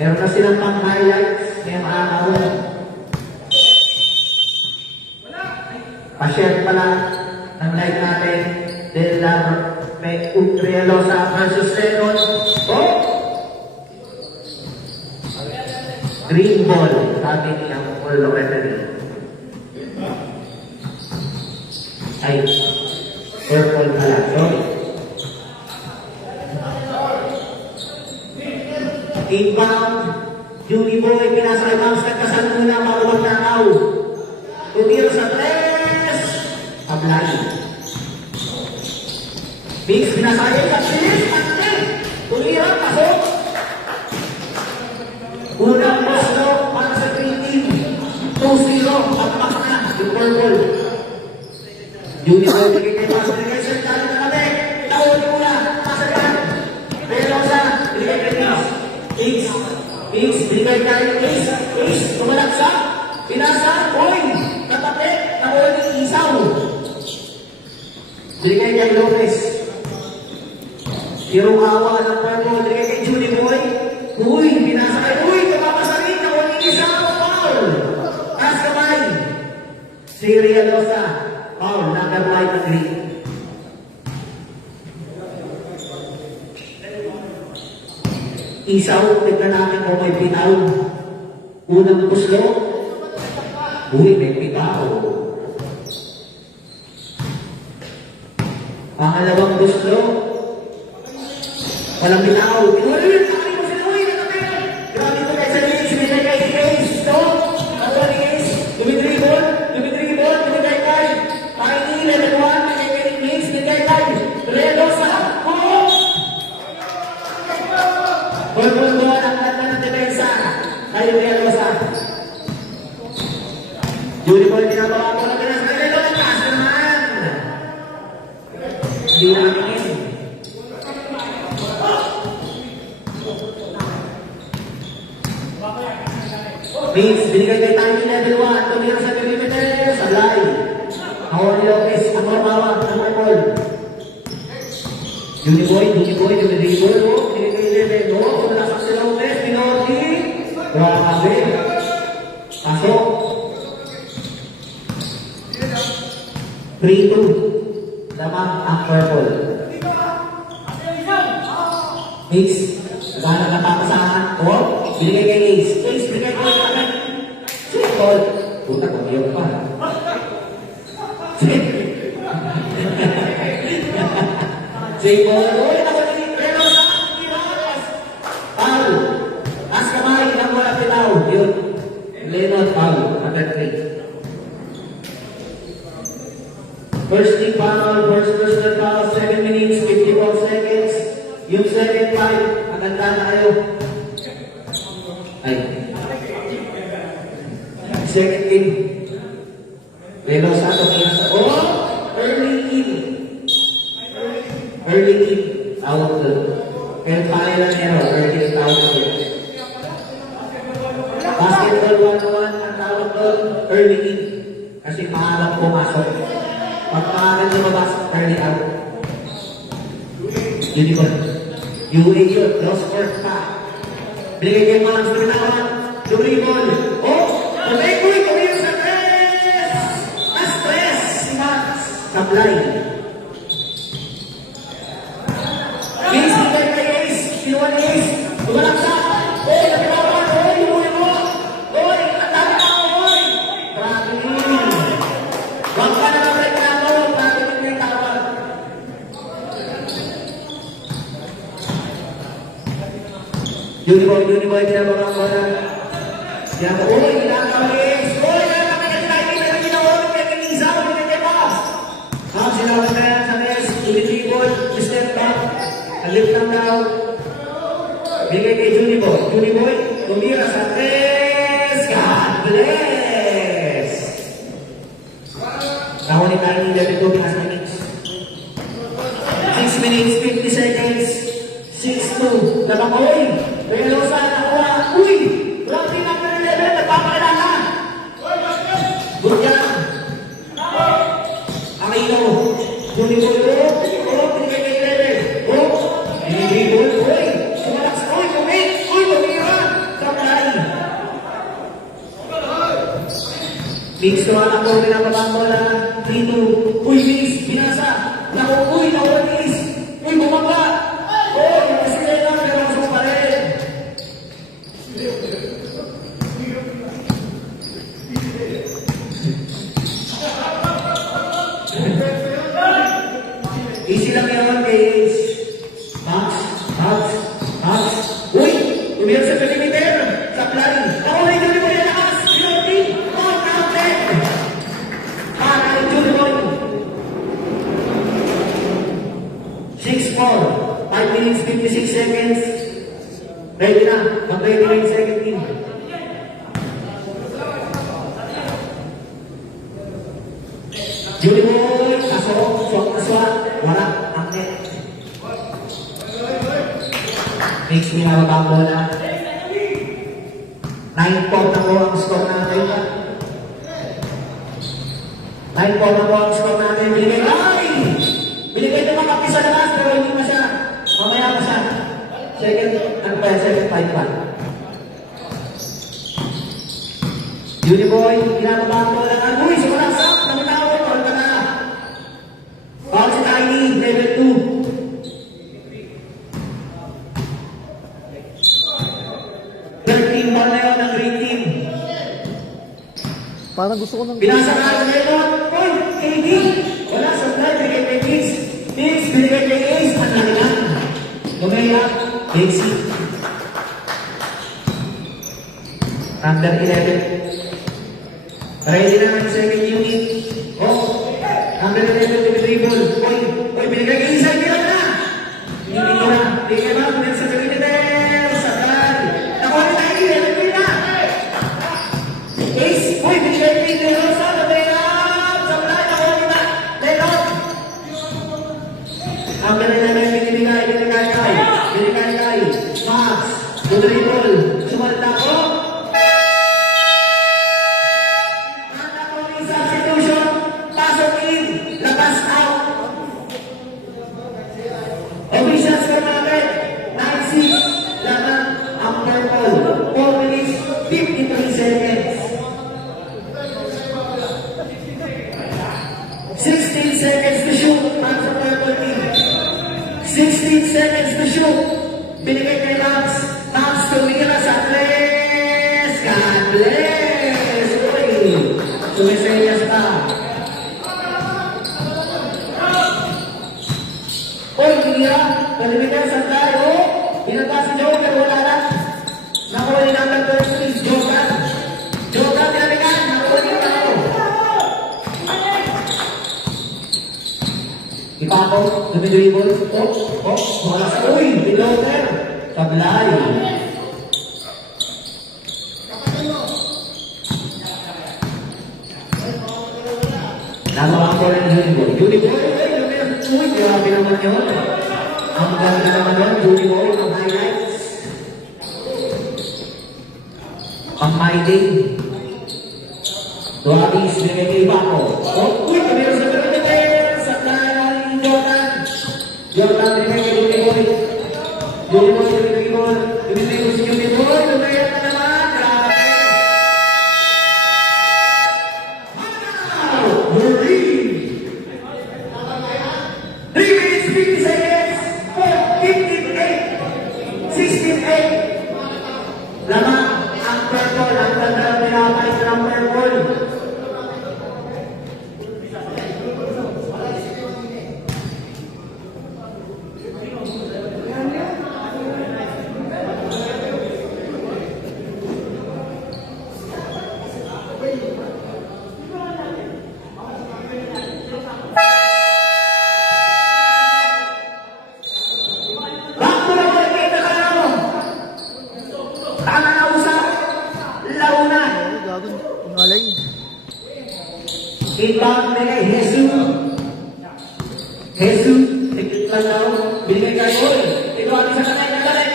Meron na silang pang-highlights. Kaya makakawin. Pa-share pala ng live natin. Dahil may Realosa versus Lennon. Oh! Green ball. Sabi niya all referee. Ay, purple pala. Sorry. Inbound. Julie Boy, pinasa kay Mouse. Nagkasal muna, makuwag na ako. Tumiro sa tres. Pablay. Mix, pinasaya sa tres. Pante. Tumiro, pasok. Unang paslo para sa green team. 2-0. Pagpasa na. Yung purple. Julie Boy, bigay kay Mouse. Bigay sa talo na kami. Taon muna. Pasa yan. Realosa. Bigay kay Mix. Mix, bigay tayo. Ace, tumalagsa. Pinasa, oy, katapi, nakuha ni Isaw. Bigay kay Lopez. Hirong awa ng purple. Bigay kay Julie Boy. Uy, pinasa kay, uy, tumapasa rin. Nakuha ni Isaw. Foul. Taas kamay. Si Realosa. Foul, number 5 na green. Isaw, tignan natin kung may bitaw. Unang puslo. Uy, may bitaw. Pangalawang puslo. Walang bitaw. Uy, nakali mo sila. Uy, nakapil. Grabe ko kay sa Ace. Binay kay Ace. Stop. Nakuha ni Ace. Dumidribol. Dumidribay kay. Paini, level 1. Binay kay Ace. Binay kay Realosa. Purple ang ganda ng depensa kay Realosa. Julie Boy, pinagawa ko na pinas. Pero nagkas naman. Hindi namin. Vince, binigay kay Tiny level 1. Tumira sa perimeter. Sablay. Ako ni Lopez. Ako ang bawang. Ako ang ball. Julie Boy. Oh, binigay kay level. Oh, nalasak si Lopez. Pinoti. Grabe. Pasok. 3-2. Lamang ang purple. Mix. Naghanap na papasahan. Oh, binigay kay Ace. Ace, binigay kay Ace. Simple. Puta, kumiyok pa. Simple. Uy, ako ni Realosa. Foul. Taas kamay. Nang wala pitaw. Yun. Lennon, foul. Number 3. First team foul. First personal foul. 7 minutes, 54 seconds. Yung second 5. Maganda na kayo. Ay. Second team. Realosa. Tumira sa... Oh! Early team. Out. Kaya tayo lang error. Early out. Basketball 1-1 ang tawag doon. Early in. Kasi maalang pumasok. Pag maalang lumabas, early out. Unicorn. UA yun. Lost first pa. Binigay kayo mga suminawan. Duribol. Oh! Tumekoy! Tumir sa tres! Mas tres! Si Max. Sablay. Ace, bigay kay Ace. Sinuwan ni Ace. Tumalaksa. Oy, nagkawan. Oy, huli mo. Oy, ang dami na ako. Oy. Grabe. Huwag ka na mag-break na ako. Grabe din may tawag. Julie Boy, pinababang ko na. Yan po. Oy, ginagawa ni Ace. Oy, nagkakami ka tayo. Pero ginawa mo kay Kinisa. Binigay kay Boss. Sinawa na yan sa Ace. Julie Boy, step back. Alip lang daw. Bigay kay Julie Boy, tumira sa tres. God bless! Ako ni Tiny, level 2, pinas na mix. 6 minutes, 50 seconds. 6-2. Nakakoy. Realosa, nakuha. Uy! Grabe na pero level, nagpapakilala. Good job. Akino. Julie Boy, binigay kay level. Binigay. Uy! Sumalaks. Uy, tumira. Kings to anak ko, pinapabang bola. 3-2. Uy, Kings, binasa. Naku, uy, Kings. Uy, bumaba. Uy, sila lang, pero masok pa rin. Easy lang yun, Kings. Max. Uy, tumira sa perimeter. Sa plan. Ako na yung mo yung lakas. Piloting. On outlet. Para yung Junior. 6-4. 5 minutes, 56 seconds. Ready na. Mag-ready na yung second team. Junior. Pasok. Swak na swak. Wala. Ang net. Next, minababa bola. 9-4 na po ang score natin. 9-4 na po ang score natin. Binigay ito mga kapis sa labas, pero hindi pa siya. Mamaya pa siya. Second 5 pa. Uniboy, minababa ang bola. Uy, sumalasap. Namitawag. Tol ka na. Bawal si Tiny, level 2. Ball na yun ng green team. Parang gusto ko ng... Binasa na ang Lennon. Uy, KD. Wala sa slide. Binigay kay Kings. Kings, binigay kay Ace. Ang lakinan. Lumaya. Casey. Number 11. Ready na ang second unit. Oh. Number 11 with dribble. Uy, binigay kay Ace. Ay, bilang na. Hindi ko na. Binigay ba? Binigay sa perimeter. Sa plan. Nakuha ni Tiny. Ace, uy, binigay ni Leon sa Leon! Sa plan, ako na! Leon! Ang ganun na binigay kay Max, Rodrigo, sumalta ko. Anak ko ni substitution, pasok in, labas out. Officials ko natin, 9-6, laman ang purple, 4 minutes, 53 seconds. 16 seconds to shoot. Time for purple team. 16 seconds to shoot. Binigay kay Max. Max tumira sa bless. God bless. Uy. Sumisayas pa. Uy, tumira. Perimeter sa tayo. Hinata si Joker. Wala na. Nakuha ni number 36. Joker. Joker, tinabigan. Nakuha ni tayo. Ipako, dumidribble, wala sa uy, piloter, sablay. Nagawa ko rin Uniboy. Uniboy, uy, grabe naman yun. Ang ganda naman yun, Uniboy, ang highlights. Ang my day. Duwagis, bigay kay Ipako. Uy, tumira sa perimeter, sablay. Jordan binigay kay Uniboy. Uniboy si Uniboy. Lumaya na naman. Grabe. Wow! Marine! 3 minutes, 50 seconds. 15-8. 16-8. Lamang ang purple. Ang ganda ng pinapay sa ng purple. Inbound binigay, Jesus, tikit lang daw, binigay kayo, ito ating sa kanay,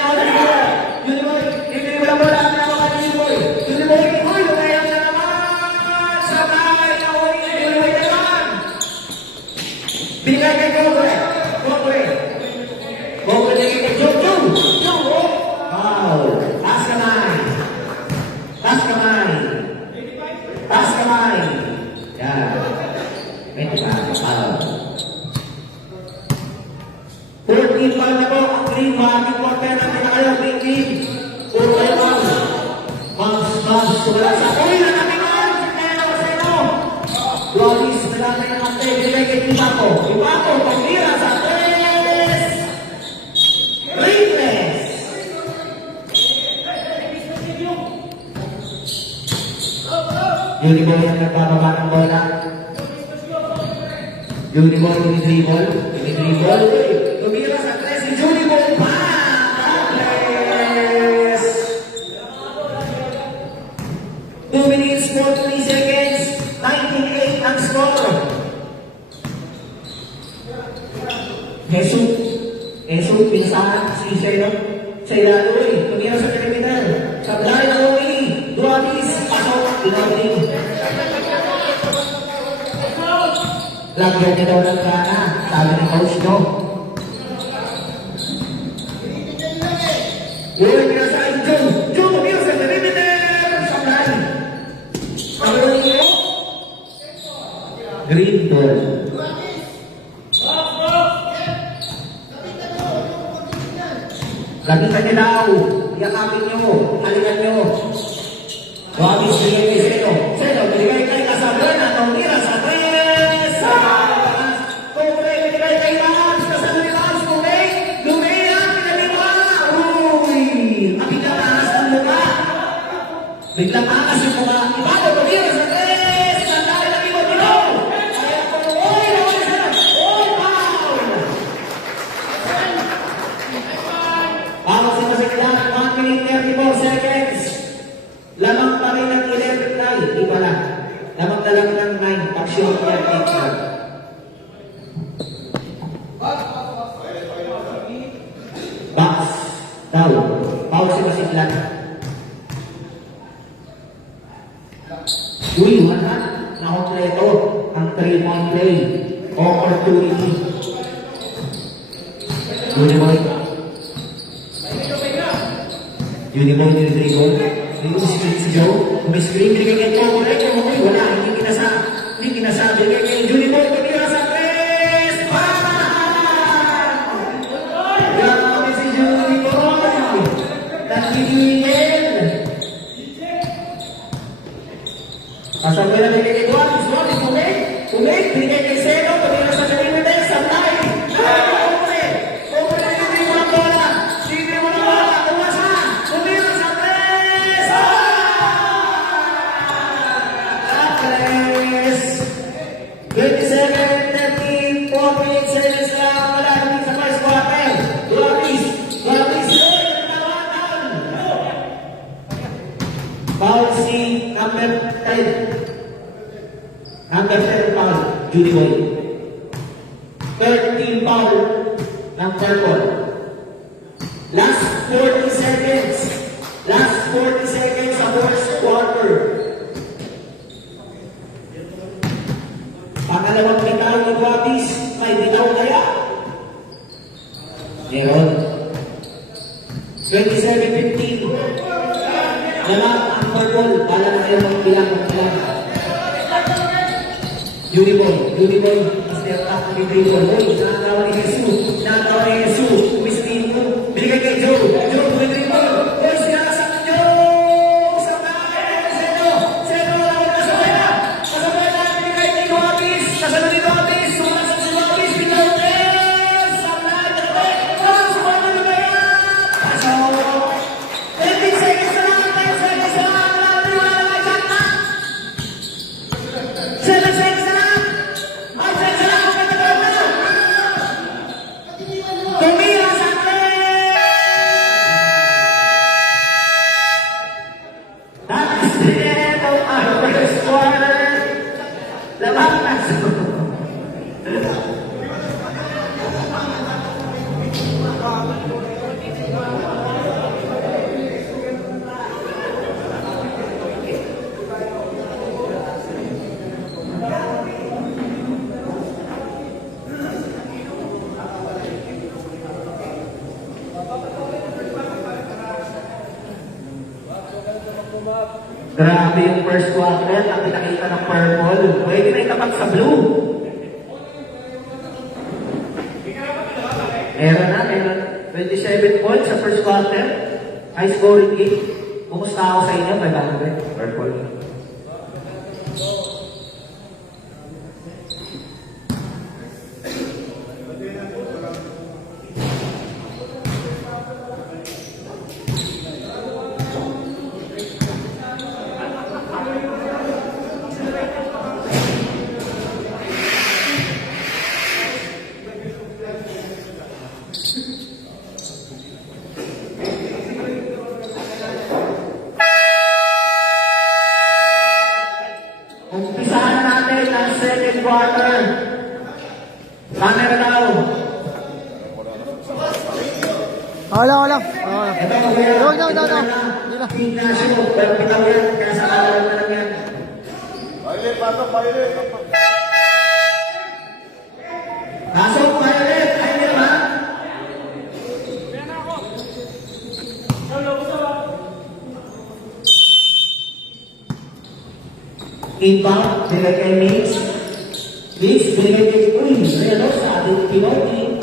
Uniboy, ibigay mo lang mo lang na mga Uniboy, Uniboy, lumaya na naman, sabay na uwi, Uniboy na naman, binigay kay Gogre, binigay kay Jojo, wow, taas kamay, team. Puro kayo mouse. Mouse. Wala sa... Uy, natin mouse! Kaya na sa ino. Lualis, nagamay ng ante. Bigay kay Ibaco. Ibaco, pagmira sa tres. Rifles. Uniboy ang nagbababa ng bola. Uniboy, dribble. Tumira sa tres si Uniboy pa! Topless! 2 minutes, 43 seconds. 19-8 ang score. Jesus, pinsahan si Shelo. Shailadoy, tumira sa perimeter. Sa blind away. Duatis, pasok. Dinawin. Lagyan niya daw ng gana. Sabi ng coach, no? Yun, pinasahin June. June, tumira sa perimeter. Sa blind. Pagawin niyo. Green ball. Lapitan niyo daw. Yakapin niyo. Halikan niyo. Wabis bigay kay Seno. Seno, binigay kay Casablanca. Tumira sa tres. Tumira, binigay kay Lams. Kasama ni Lams. Lumea. Pinabigwa. Uy. Biglang angas ng mukha. Biglang angas yung mukha. Ibaco, tumira sa tres. Sandali na iba dito. Uy, foul. Bawat si Masiglan. 1 minute 34 seconds. Lamang pa rin ng 11 try, di ba lang? Lamang na lang ng 9, pag-short yan, take out. Box, down, power si Masiglan. Uy, wala, na-kompleto ang 3-point play, opportunity. Uniboy, yung dribble. Si Joe, umiscreen, binigay kay Joe, wala, hindi kinasa, binigay kay Uniboy, tumira sa tres, grabe si Uniboy, nagpipigil. Kasabay na binigay kay Duatis, umay, binigay kay Seno, tumira sa perimeter, santay, number 10 foul, Uniboy. 13 foul ng purple. Last 40 seconds. Last 40 seconds sa first quarter. Pangalawang bitaw ni Duatis, may bitaw kaya? Meron. 27-15. Nalang ang purple, pala na kayo magbilang. Uniboy, Master Tap ni Dribble. Nakatawa ni Jesus. Umiscreen mo. Binigay kay Joe, may dribble. Uy, sinasaksak ng Joe! Sa tayo! Seno, lawag na sa pera. Kasabay na, binigay kay Duatis. Kasunod ni Duatis. Sumasok si Duatis. Bitaw tres. Samlan, kapit. Sumasok na kaya. Pasok. 15 seconds na lang. 10 seconds na lang. Wala na kay Jack. 7 seconds. Grabe yung first quarter, ang pinakita ng purple. Pwede na itapat sa blue. Meron. 27 points sa first quarter. High scoring game. Kumusta ako sa inyo? 500? Purple. Umpisahan natin ang second quarter. Camera daw. Wala. Ito ang kaya. No. Ignacio, pero bitaw yan. Kaya sa kalawan na lang yan. Pasok, Violet. Ayun yun, ha? Inbound, binigay kay Mix. Mix, binigay kay Uy, Relo sa ating Pinoy.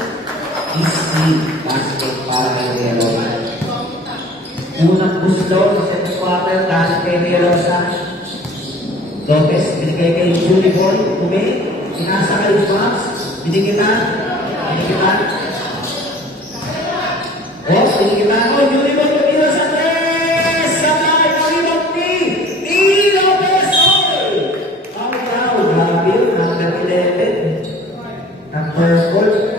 Easy basket para kay Relo. Unang gusto sa second quarter, dahil kay Relo sa Lopez, binigay kay Julie Boy. Umi, sinasa kay Max. Binigyan. Oh, Julie Boy, tumira sa tres. Sabay, Panginoon ni Lopez. Grabe, number 11. Number 4.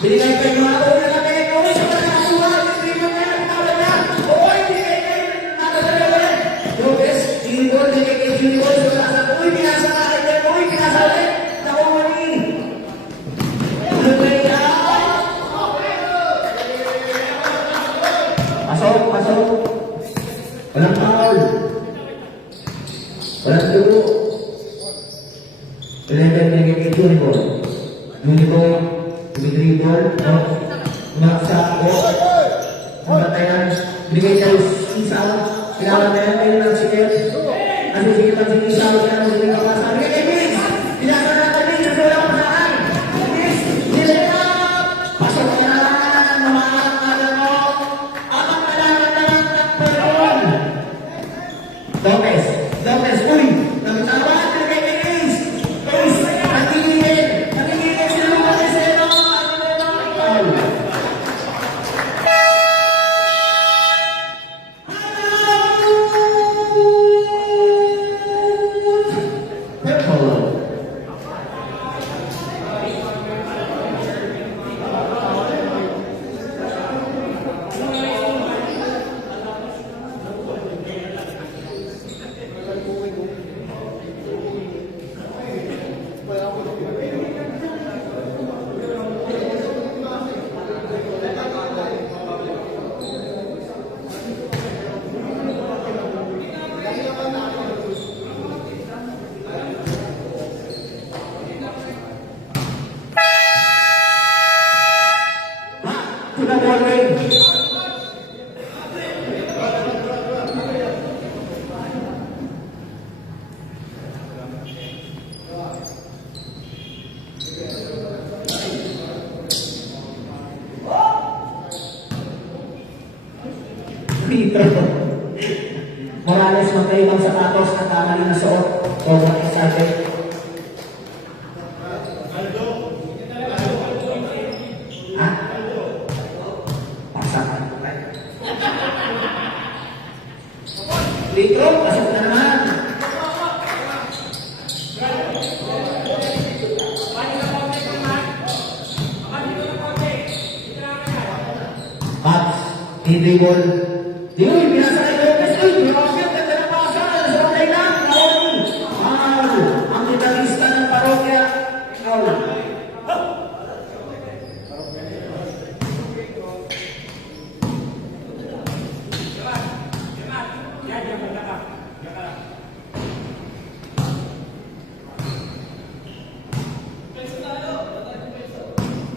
Binigay kayo mga una na kayo. Uy, sa mga nakakuha. Hindi mo na nakawala na. Uy, binigay kayo. Nakawala. Lopez, Junior, binigay kayo Junior. Uy, pinasa ka kayo. Uy, pinasa ulit. Nakuha ni. Pasok. Walang foul. Walang dugo. 11 binigay kay Junior. Junior, dribble, umaksa, ang batayan, binigay kay Isaw, kailangan na yan, kayo ng sikit. Kasi sikit ang Isaw, kaya mo binigay ka pasa. Binigay kay Miss! Pinasa na kay Miss, kasi wala ko saan. Miss, nilera! Pasok niya lang, namalang mo. Ang kailangan na lang ng pagkawan. Lopez, uy! Nagtawa, binigay kay Miss! Miss, nagigilin sila mga desero! Morales magkaibang sapatos at kamali na suot. So, what is that? Ha? Pasak. Litro, pasok na naman. Pops, dribble. Uy, binasa kay Lopez. Uy, binasa. Ganda na pasa. Sabay lang. Naon. Ang gitarista ng parokya. Naon.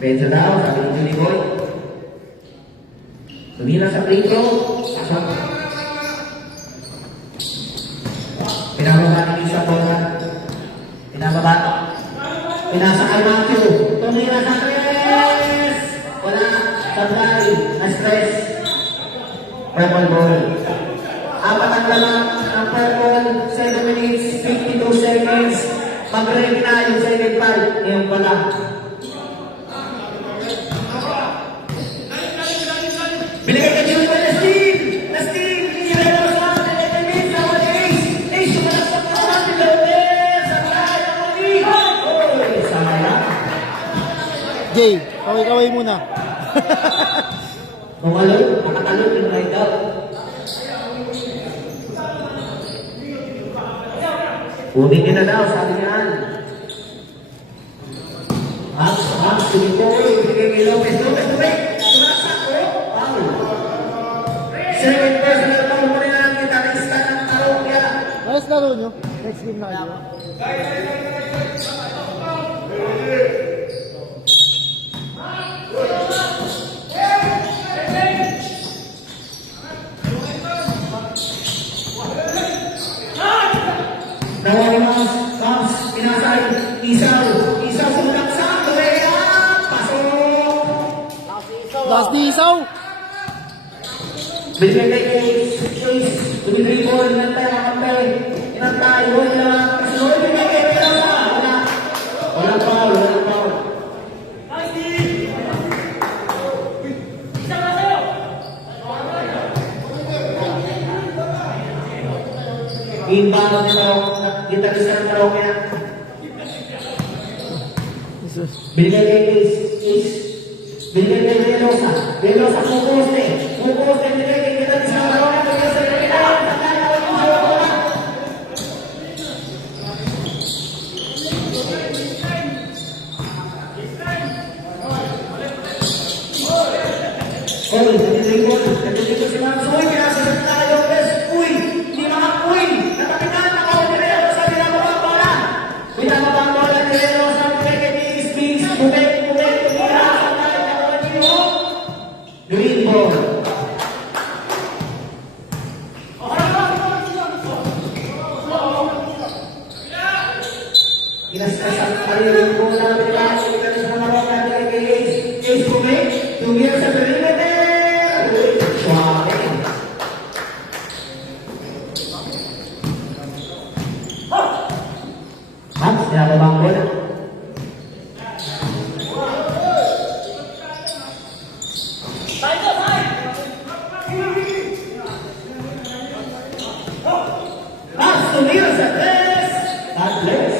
Pensa daw, sabi ni Julie Boy. Tumira sa free throw. Pasok. Pinababa ni Lisa Bola. Pinababa. Pinasa kay Matthew. Tumira sa tres. Sablay, na-stress. Purple ball. Apat ang lamang ng purple, 7 minutes, 52 seconds. Mag-break na yung second part. Ngayon pala. Binigay ka dito na Steve! Na Steve! Sinira mo sa mga nagtatimid sa mga Ace! Ace, sumalak sa kawan ni Lourdes! Sa kaya ng mga Oy, sayang. Jay, kaway-kaway muna. Bumalo, nakatalo yung ride out. Kunin niya na daw, sabi niyan. Max, tumito, ibigay kay Lopez. Lopez, sumasak, foul. Second personal foul mo rin lang kita, na-ista ng tao, kaya. Ayos laro nyo. Next game na kayo. Nawali Max, pinasay, isaw sumunang sa Korea, pasok. Last di isaw. Binigay kay Ace, tumidribol, inantay ang kampay, inantay, wala, kasunod, binigay kay Perosa, walang foul. Inbound nito, gitarista ng karaoke yan. Binigay kay Ace, binigay kay Velosa, puposte, binigay kay gitarista ng karaoke, binigay sa kailangan, nandito si Ma'am Zoe, pinasasal tayo, uy, hindi makapuin, natapitan, nakaupirero sa binababang bola. Binababang bola, nilero sa Peketi, Spins, Bubek, tumira, sa tayo, nakapanino, green ball. Inasas ang kariling bola, binababang bola, sa Maroka, nilagay kay Ace Bubek, tumira sa perimeter. Binababang bola. Tumira sa tres. God bless.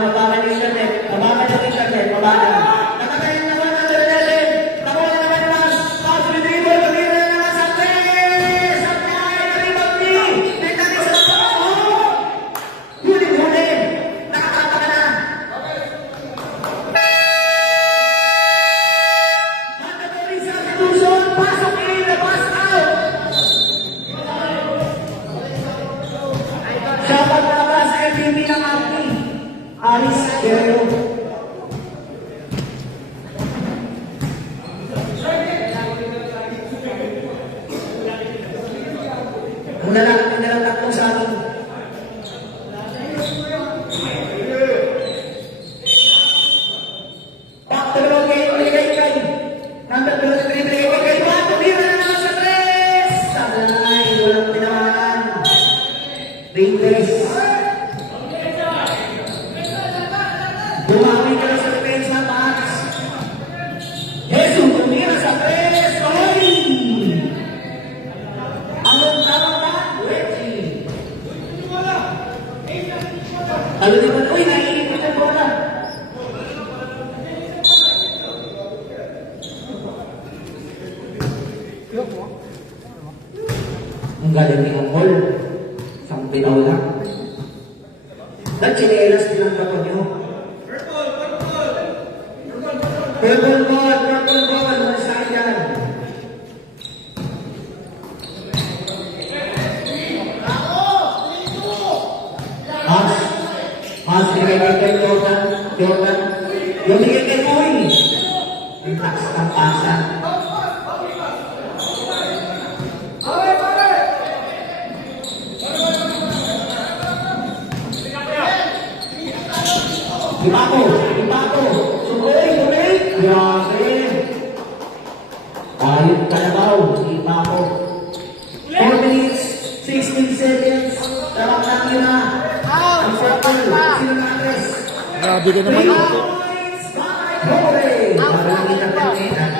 Mabagal yung internet. Nakatayin naman ang Lerelen. Nakuha naman yung Mas. Mas retrieval. Tumira na naman sa tres. Sa kaya. Rebound ni. Tingnan sa pao. Huli. Nakakata ka na. Mandatory substitution. Pasok in. Pass out. Dapat para sa MVP ng Acme. Aris Guerrero. Una lang tatlong sa akin. Back to the ball game, binigay kay. Number 2, binigay kay. Tumira na naman sa tres. Sablay, walang tinawanan. Ringles. Bumami ka lang sa depensa, Max. Jesus, tumira sa tres. Oy! Anong tawanan? Reggie. Ano naman? Uy, naiinip ang bola. Ang galing ni Angkol. Isang bitaw lang. Nagchinelas din ang kapag nyo. Purple ball. Masahin yan. Mas bigay kay Jordan. Yung bigay kay Uy. Ang tax ng pasa. Ipato. Sumoy. Grabe. Kahit ka na daw. Ipato. 4 minutes, 16 seconds. Dapat namin na. Ang circle. Sino na address? Grabe ka naman. 3 points by Jorge. Marami na pagkaitan.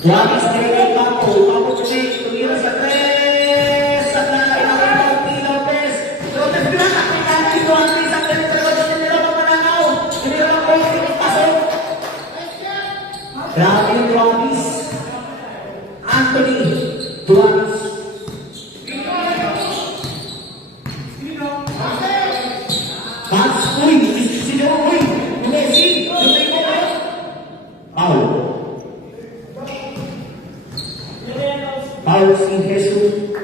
Juanis Greg Paco. Paco Check. Tumira sa 3. Sa inakilaw ni Lopez. Lopez bilang. Kaya Juanis sa 3. Pero sinira ng mananaw. Sinira ng Paco. Pasok. Grabe yung Juanis. Anthony. Juanis. Bats. Uy. Sino? Uy. Messi. Paul. Paul si Jesus.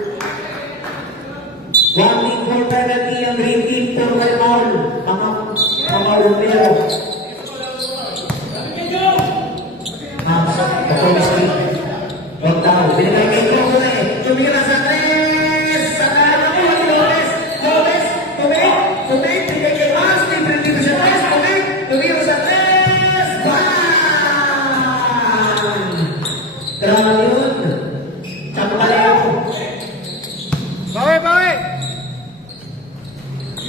1 week for penalty ang green team for kay Paul. Mga Europeo. Chemistry. Huwag daw. Binigay kay Jorge. Tumira sa 3. Sa kanan ni Lopez. Tumig. Binigay kay Ashley. Binigay ko siya 3. Tumig. Tumira sa 3. Bang! Grabe yun. Champaleo. Bawi!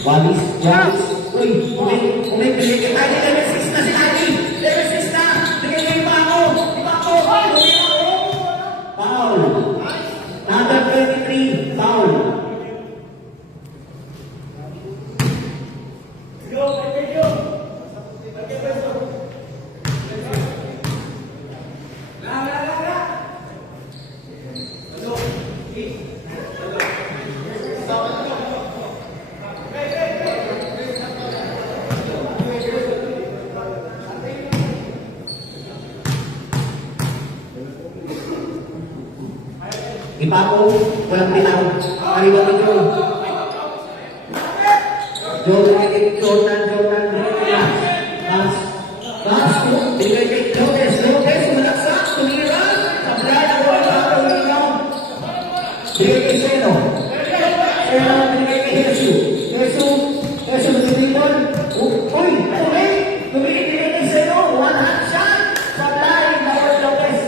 Walis. Uy, binigay kay Adi. Level 6 na si Adi. Level 6 na. Binigay kay Paco. Paul. Number 23. Paul. Ipapo, walang binaw. Kaliwa ni Joe. Jordan. Pass. Bigay kay Lopez. Malaksak. Tumira. Sablay ang wala. Bigay kay Seno. Bigay kay Jesus. Nagtitikon. Uy. Bigay kay Seno. One hand shot. Sablay ang wala. Lopez.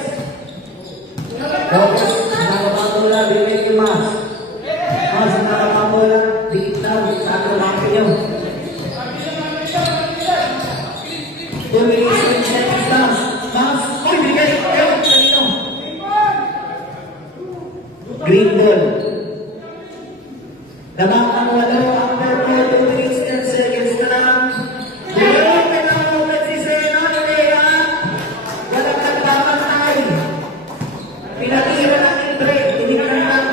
Nakapamula. Bigay kay Mas. Nakapamula. Bigitaw. Sa ato niyo. 2 minutes, 20 seconds lang. Bounce. Uy, bigay. Ayun, kanino? Green ball. Dabang ang walo. Ang purple, 2 minutes, 10 seconds na lang. Ayun, pinakamulat si Seno. Walang nagpapantay. Pinatira ng libre. Tinignan lang.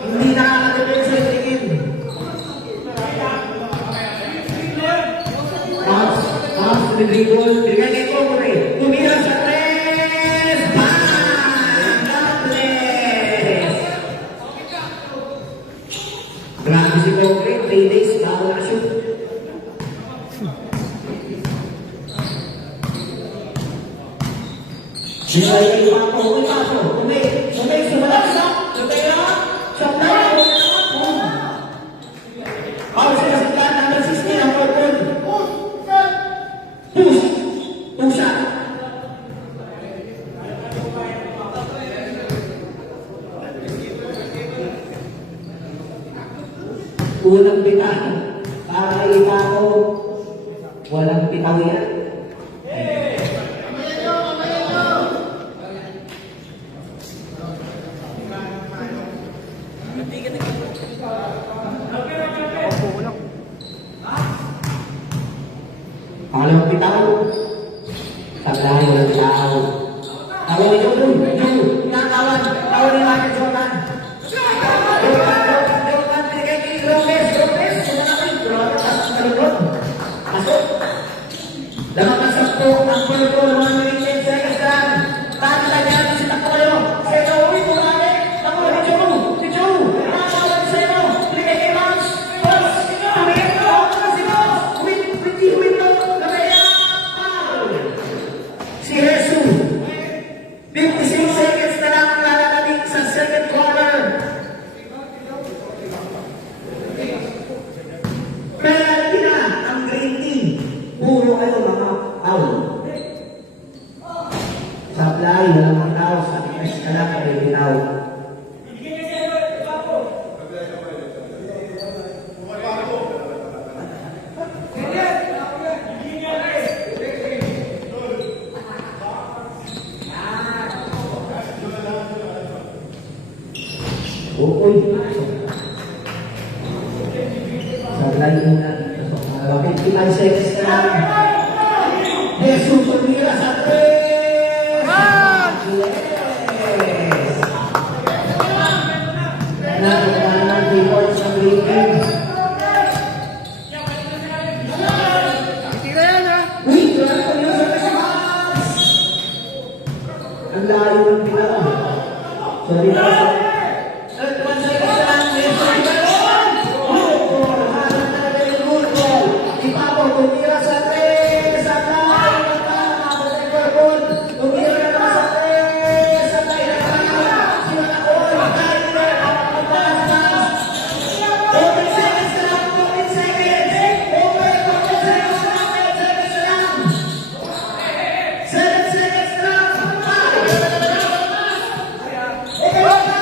Hindi nakakatipid sa tingin. Dribble, bigay kay Cobre. Tumira sa 3. Bang! God bless! Grabe si Cobre. 3 days, bago na-shoot. Bigay kay Paco. Uy, Paco. Tumig. Sumalaksak. Tumira. Sablay. Paul sa kasalan. Number 16 ang purple. Push! Unang bitang para iba ko walang bitaw yan. Walang bitaw. Sablay, walang bitaw. Tawag ito dun. Tawag ni Michael Jordan. Jordan, binigay kay Lopez. Sumunakit. Masuk. Nakapasok po ang purple 1 minute 10 seconds lang. Tati lang yan. Sita ko kayo. Seno, uwi po natin. Naku, si Joe. Nakakawal si Seno. Binigay kay Max. Boss. Tumigil ko. Si Boss. Win to. Namaya. Puro kayo mga foul. Supply, walang mga tao. Sa akin ka lang, kayo bitaw. Uy. Supply muna. Bakit 5 seconds na lang? Jesus, tumira sa 3! Yes! Nagkakaroon ng 3 points sa green team. Uy, grabe ko yun sa Christmas! Ang layo ng bilang. Sorry na sa... 1 seconds na lang. Yes, sorry na yun! Good ball! Hanap na rin good ball. Ipapo, tumira sa 3! Sa tayo! Tumira na naman sa 3! Sa tayo na naman! Sila na all! Tayo na! Open seconds na lang! Open seconds! Open 7 seconds na lang! 7 seconds na lang! 5! Open!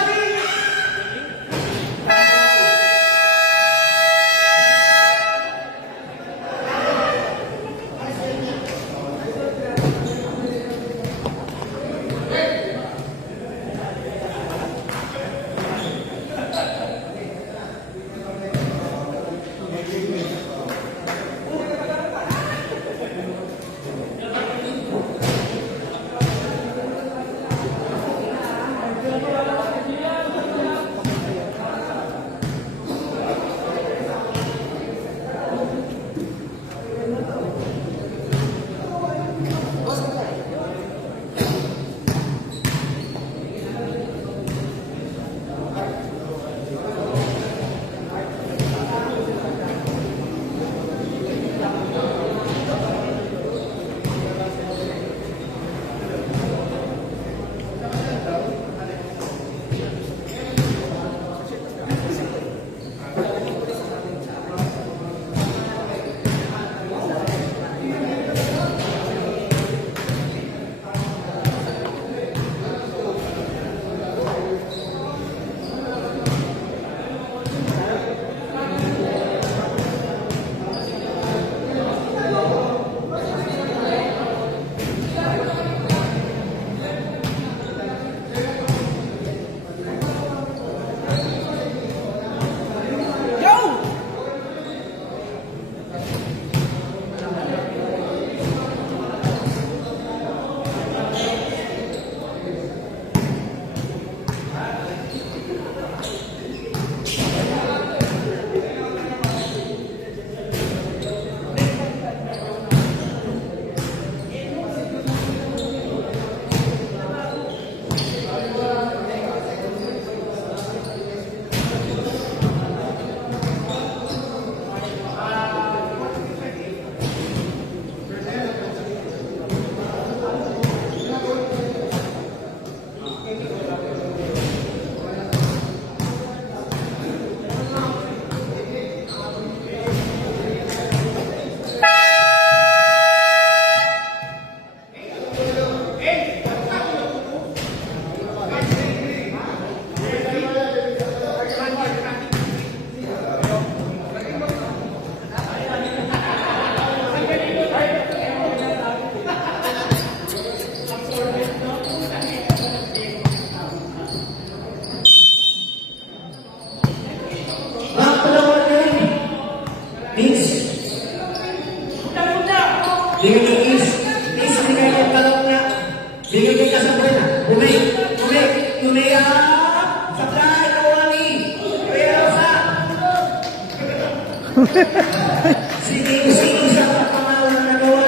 Sino sa pangalan na nagawa?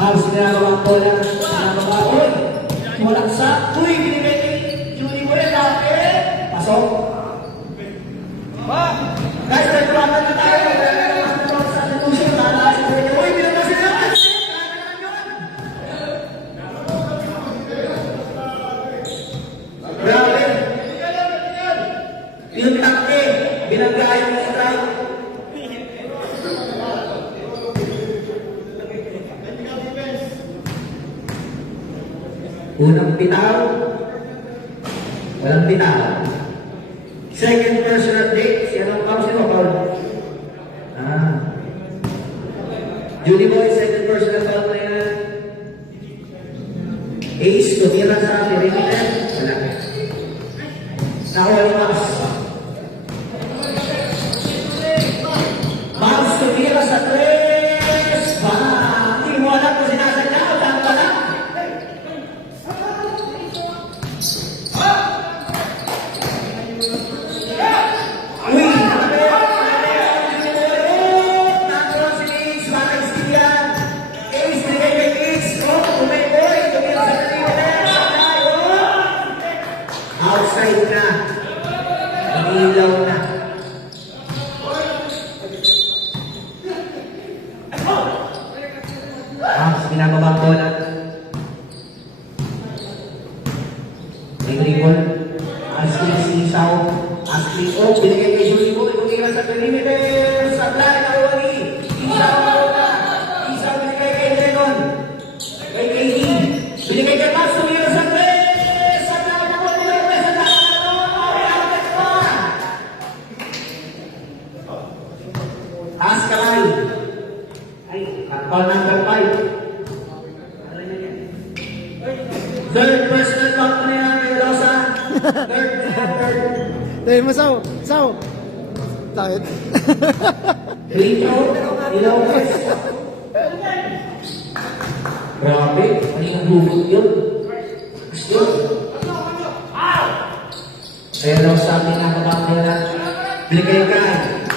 Halos ginagawa ko lang nagabaon. Walang sa, uy, binibay ni Julie mo rin natin. Pasok. Guys, nagpapatan na tayo. Sa institution, tataas ko rin. Uy, binabas nila. Grabe. Yung takte, Binangga yung strike. Unang bitaw. Walang bitaw. Second personal date. Sino Paul? Judy Boy, second personal foul na yan. Ace, tumira sa perimeter. Wala. Nakuha ni Max. Max, tumira sa tres. Hindi mo alam kung sinasadya o tama ba na? Uy, nakaroon si Ace, baka istiyan. Ace, binigay kay Ace. Oh, tumira sa perimeter. Outside na. Mag-ilaw na. Pinababa ang bola. May dribble. Ashley si Isaw. Ashley, oh, binigay kay Julie Boy. Tumira sa perimeter. Sablay na uwagi. Isaw na bola. Isaw binigay kay Lennon. Kay KD. Binigay kay Max. Tumira sa tres. Sablay na bola. Askalay. Ay, call number 5. Third personal foul na yan, Mendoza. Third. Tayo mo, Saw. Takit. Free throw, Ilocos. Grabe, maling hugot yun. Gusto. Kaya daw sabi na kabang nila, binigay ka.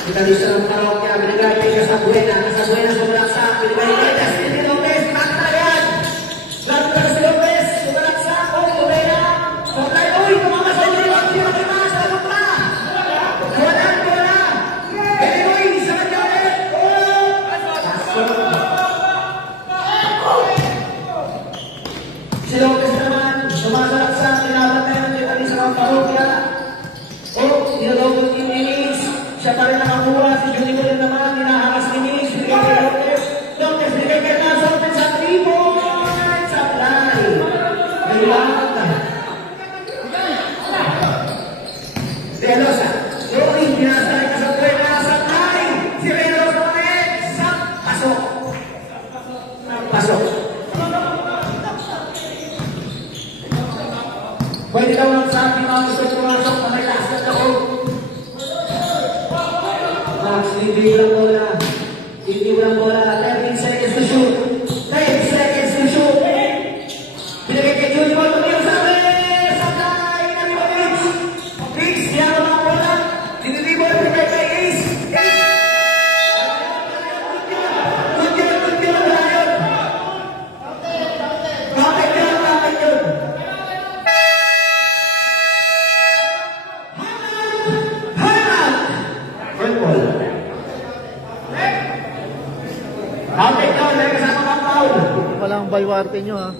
Italisa ng parokya, binigay kay Casabuena sumalaksa, binigay kay Destiny Lopez, makita yan! Lahat si Lopez, sumalaksa, Tumera, supply, uy, tumama sa inyo, sabot na! Bola! Uy, sa kanya ulit! Si Lopez naman, sumasalaksa, tinabat na yun, italisa ng parokya. Nilologod ni Minis. Siya pa rin nakakuha. Si Julie Boy naman, hinaharas ni Minis. Bigay kay Lopez. Lopez, bigay kay Nasa. Open sa 3 points. Supply. Kailangan na. Realosa. Joey, binasay ka sa buhay na supply. Si Realosa ulit. Pasok. Pwede daw lang sa ating mga gusto pumasok na may taas na taon. Max, hindi lang bola. 13 seconds to shoot. 10 seconds to shoot. Pinagay kay Julie Boy, tumira sa akin. Sakay, Nabibowicz. Riggs, yan ang mga bola. Julie Boy, pinagay kay Ace. Good yun. Wala yun. Bakit yun. Purple. Outtake down, may kasama pang foul. Ito pala ang balwarte nyo, ha?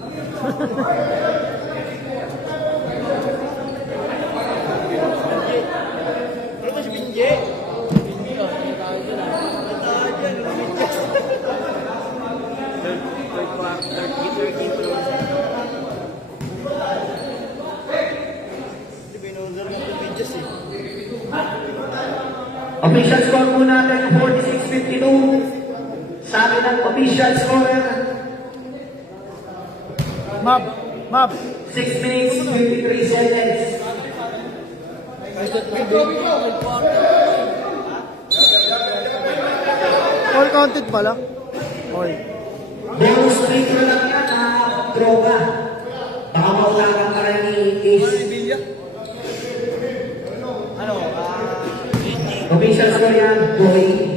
Ito si Binje. Official score po natin 46-52. Sabi ng official scorer, Mab. 6 minutes, 53 seconds. All counted pala. All. Bonus free throw lang yan, droga. Baka maulakan ka rin ni Ace. Official score yan, Boy.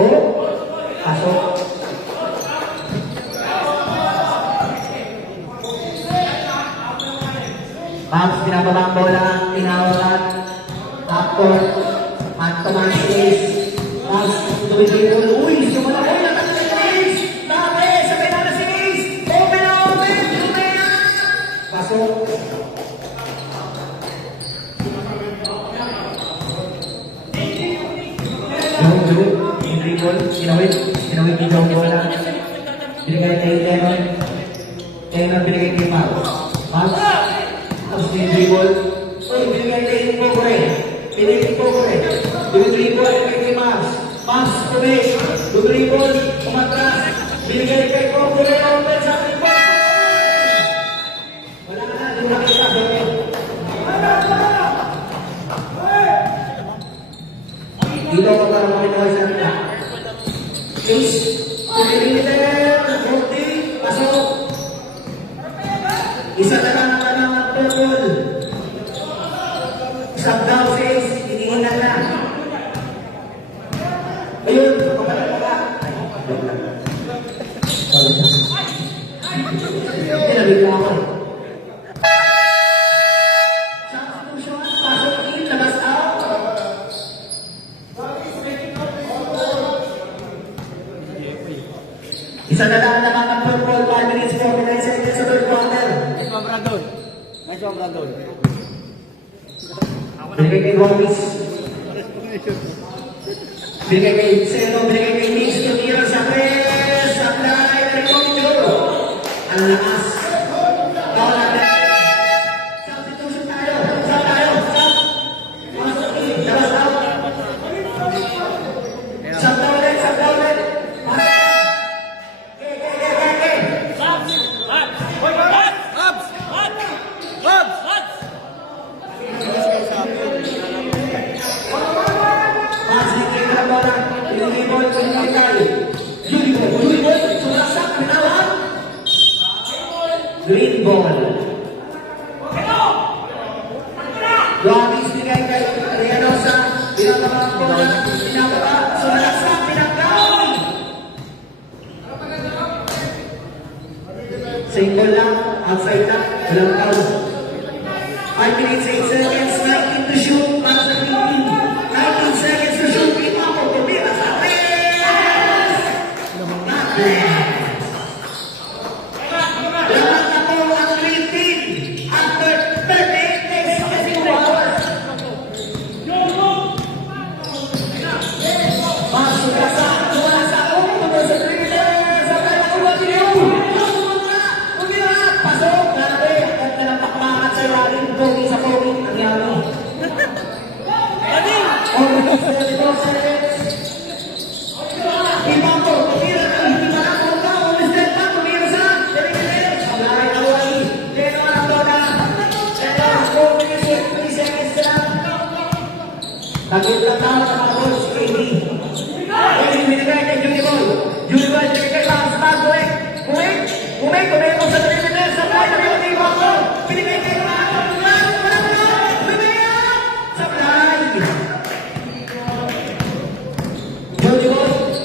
Oh, pasok. Max, pinababa ang bola, tinawalan. After, man-to-man space. Max, tumigil yung uy, sumala ko, natatag si Ace. Tabi, sabay na si Ace. Open. Pasok. Binigay kay Lemon. Lemon binigay kay Mark. Mark. Tapos dribble. Uy, binigay kay Pogore. Binigay kay Pogore. Dribble kay Max. Max, tumis. Dribble. Umatras. Binigay kay Pogore. Open sa ating po. Wala na. Di mo nakita. Dito ko para makita sa atin. Please. Piniliter. Forty. Pasok. Isa na lang ang purple. Isang daw says, hinihingan na. Ayun, pagkakalaga. Pinabigla ako. Substitution, pasok in, labas out. Isa na lang naman ang purple, 5 minutes, 49 seconds sa third quarter. Nice one, Brandon. Nice one, Brandon. Binigay kay Gomis. Binigay kay Zeno, binigay kay Mix, tumira sa press, apply, recognition. Ang lakas. Bawal natin. Substitution tayo. Saan tayo? Saan? Pasok in, labas out. Saan tayo ulit, saan tayo ulit. Green ball. Luamis bigay kay Rianosa. Pinababa ang bola. Pinababa. Sumalaksak. Pinagkaon. Single lang. Outside lang. Walang tao. 5 minutes, 8 seconds. 19 to shoot. Para sa Philippines. 19 seconds to shoot. Ipang ko. Tumira sa press. Not bad. Lagi lang tao sa mga balls, KD. KD binigay kay Junibol. Junibol binigay kay Lance Magway. Kumay mo sa 3 minutes. Sablay na yung iba ko. Binigay kay Lance. Sablay.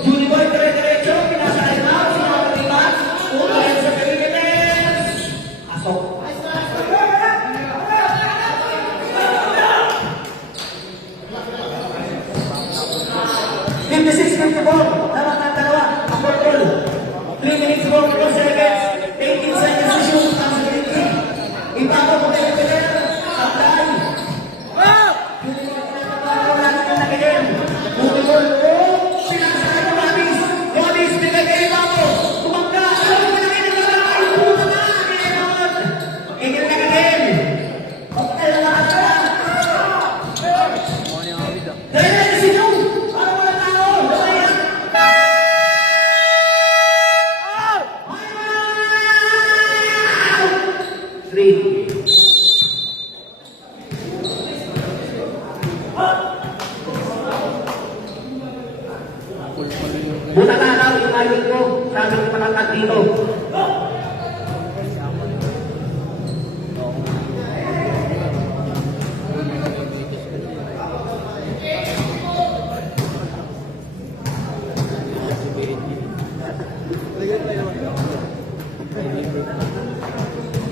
Junibol dire-diretso. Pinasay na. Sinapatiman. Kumay sa 3 minutes. Asok. 56-54, dapat ang dalawa, ang purple. 3 minutes, 44 seconds, 18 seconds to shoot, ang sarili. Ipapo mo kayo kayo, apply. Lagi ka na kayo. Bukol, sinasakay ng Mabis. Mabis, bigay kayo Ipapo. Tumangka, alam mo na kayo naglalakay. Puta na, kailangan. Ingil na kayo. Okay, lakas ka. Dahil si Joe. Buta na daw yung ayun ko. Sabi ko palakat dito.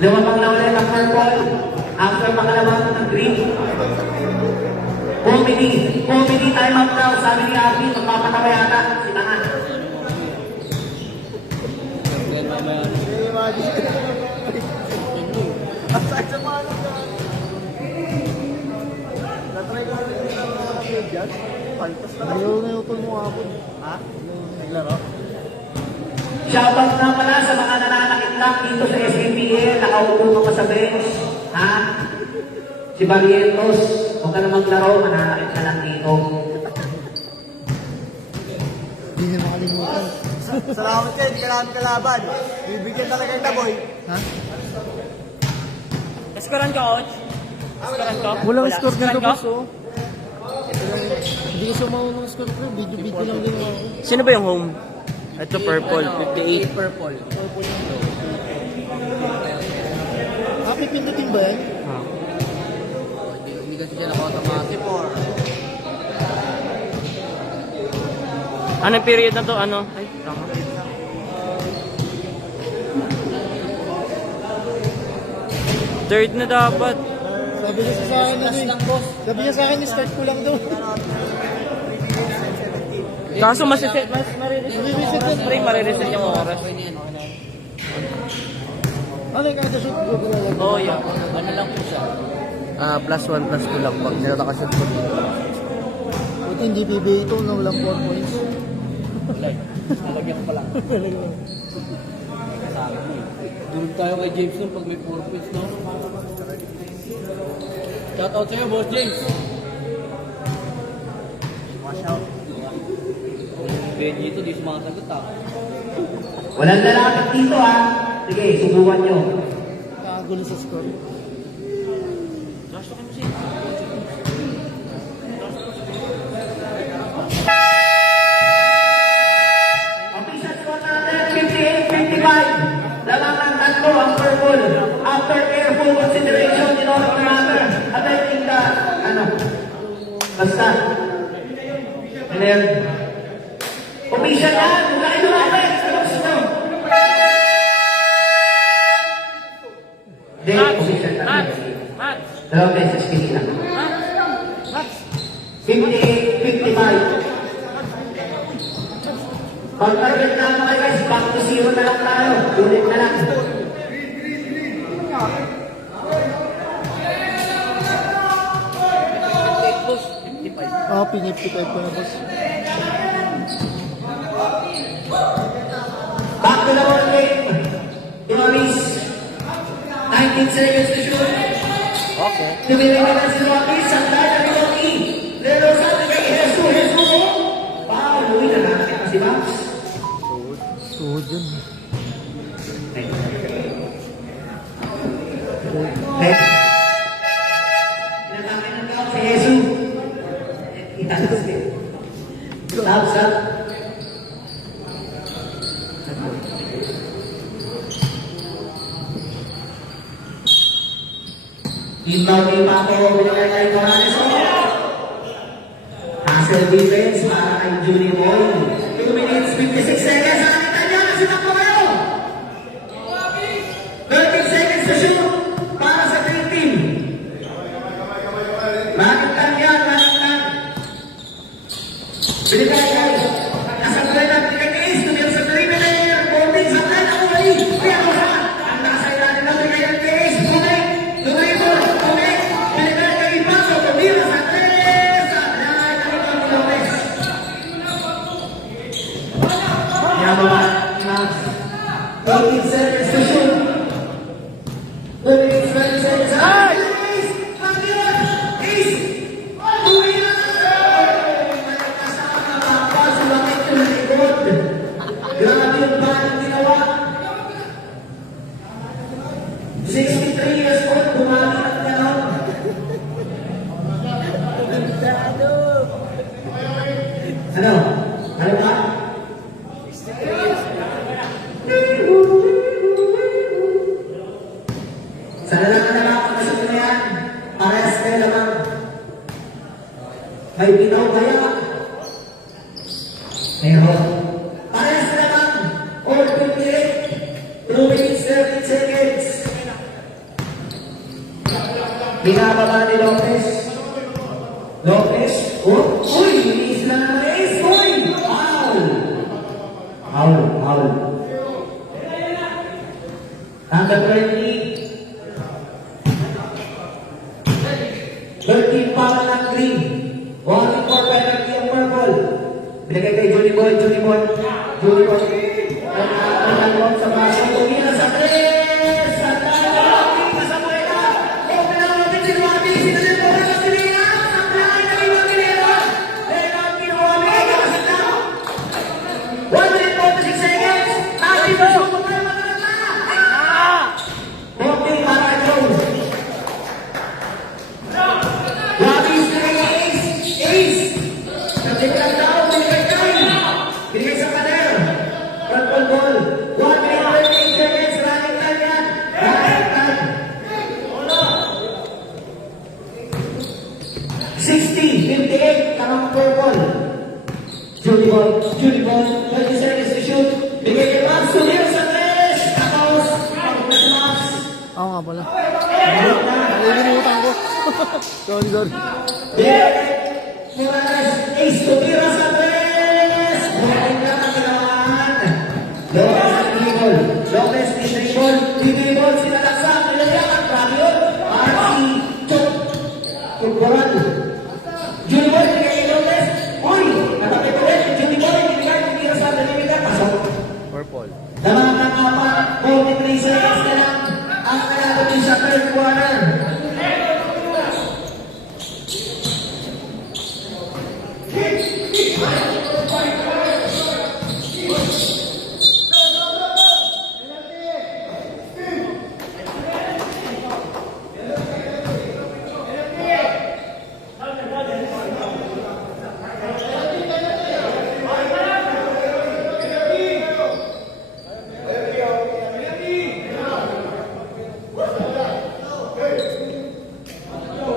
Lumabang na ulit ang purple. After makalabang ng green. Comedy time out daw. Sabi ni Abby, magpapatawa yata. Sinangan. Ayaw na yung mo hapon. Ha? Naglaro? Shoutout na pala sa mga nananakit lang dito sa SBPL, nakaupo ka pa sa bench. Ha? Si Barrientos, huwag ka na maglaro, mananakit ka lang dito. Hindi niya makalimutan. Salamat kayo, hindi ka namin kalaban. Bibigyan talaga yung taboy. Ha? Scorean ka, coach? Scorean ka? Walang score Scorean dito, ka? boss, oh. Hindi ko sumawa ng score ko. Video lang din ako. Sino ba yung home? Ito purple, 58. Purple. Happy pindutin ba yan? Hindi kasi siya naka-automatic. Anong period na to? Ano? Ay, tama. Third na dapat. Sabi niya sa akin na Sabi niya sa akin, start ko lang daw. Kaso mas-reset yung oras. Ano yung kada shoot ko? Oh, yeah. Ano lang po siya? +1, +2 lang pag naka-shoot ko dito. Buti hindi PBA ito nang walang 4 points. Nalagyan ko pa lang. Durog tayo kay James nun pag may 4 points, no? Shoutout sa'yo, Boss James. Wash out. Benji ito, di sumasagot ha. Walang lalapit dito ha. Sige, subukan nyo. Nakagulo sa score. Official score natin, 58-55. Lalangan tatlo ang purple. After careful consideration in order to matter. At I think that, basta. And then, official yan. Wala kayo natin. Hindi, official yan. Dalawang beses pinila. 58-55. Pag-target na mga guys, back to 0 na lang tayo. Ulit na lang. Pinip-55 ko na, boss. Back to the ball game. Tinoris. 19 seconds to shoot. Okay. Tumilipan na si Rocky. Sandal na ni Rocky. Lero sa kay Jesus. Jesus. Wow, uwi na natin si Max. Tuhod yun. Pinatake ng tao si Jesus. Italas din. Stop, stop. Team pa ako binigay kay Morales. Hustle defense para kay Junior Boy. 2 minutes, 56 seconds. Nakita niya, nasinap ko kayo. 13 seconds to shoot para sa green team. Nakita niya, nakita. Binigay guys. Nasa play na binigay ni Ace. Tumira sa perimeter. Bombing sa play na uwi. Kaya ko sa. Ang nasa ilalim na binigay ni Ace. Tumay. Binigay kay Ipaso. Tumira sa 3. Sa play na ito ni Lopez. Yababa. 18 seconds to shoot. 20 seconds. Ay! Ace! Pag-iwan! Ace! Uwi na! Grabe yung balang ginawa. 63 years old, bumalik na lang. Ano? Ano ba? Sana lang na nakakasok na yan. Parehas kayo naman. May binaw kaya? Meron. Parehas na naman. All 58. 2 minutes, 13 seconds. Binababa ni Lopez. Lopez. Oh, uy! Inis na naman Ace. Uy! Foul! Foul. Number 20. 13 para ng green. 1 for penalty ang purple. Binigay kay Johnny Boy. Junibon, 20 seconds to shoot. Bigay kay Max, tumira sa tres. Tapos, pagpunta sa Max. Oo nga pala. Balik na. Nalilimutan ko. Sorry. Bigay kay Morales, ace, tumira sa tres. Balik na ang ginawan. Lopez ang dribble. Lopez ni dribble. Dribble, sinalaksa. Pinalayakan. Grabe yun. Marcy, Chok. Kulburan. Junibon, bigay kay Lopez. Uy, nakapit ulit. Junibon, bigay tumira sa dalimigan. Pasok. Purple. Namamangapa, 43 seconds na lang ang nalalabi sa third quarter.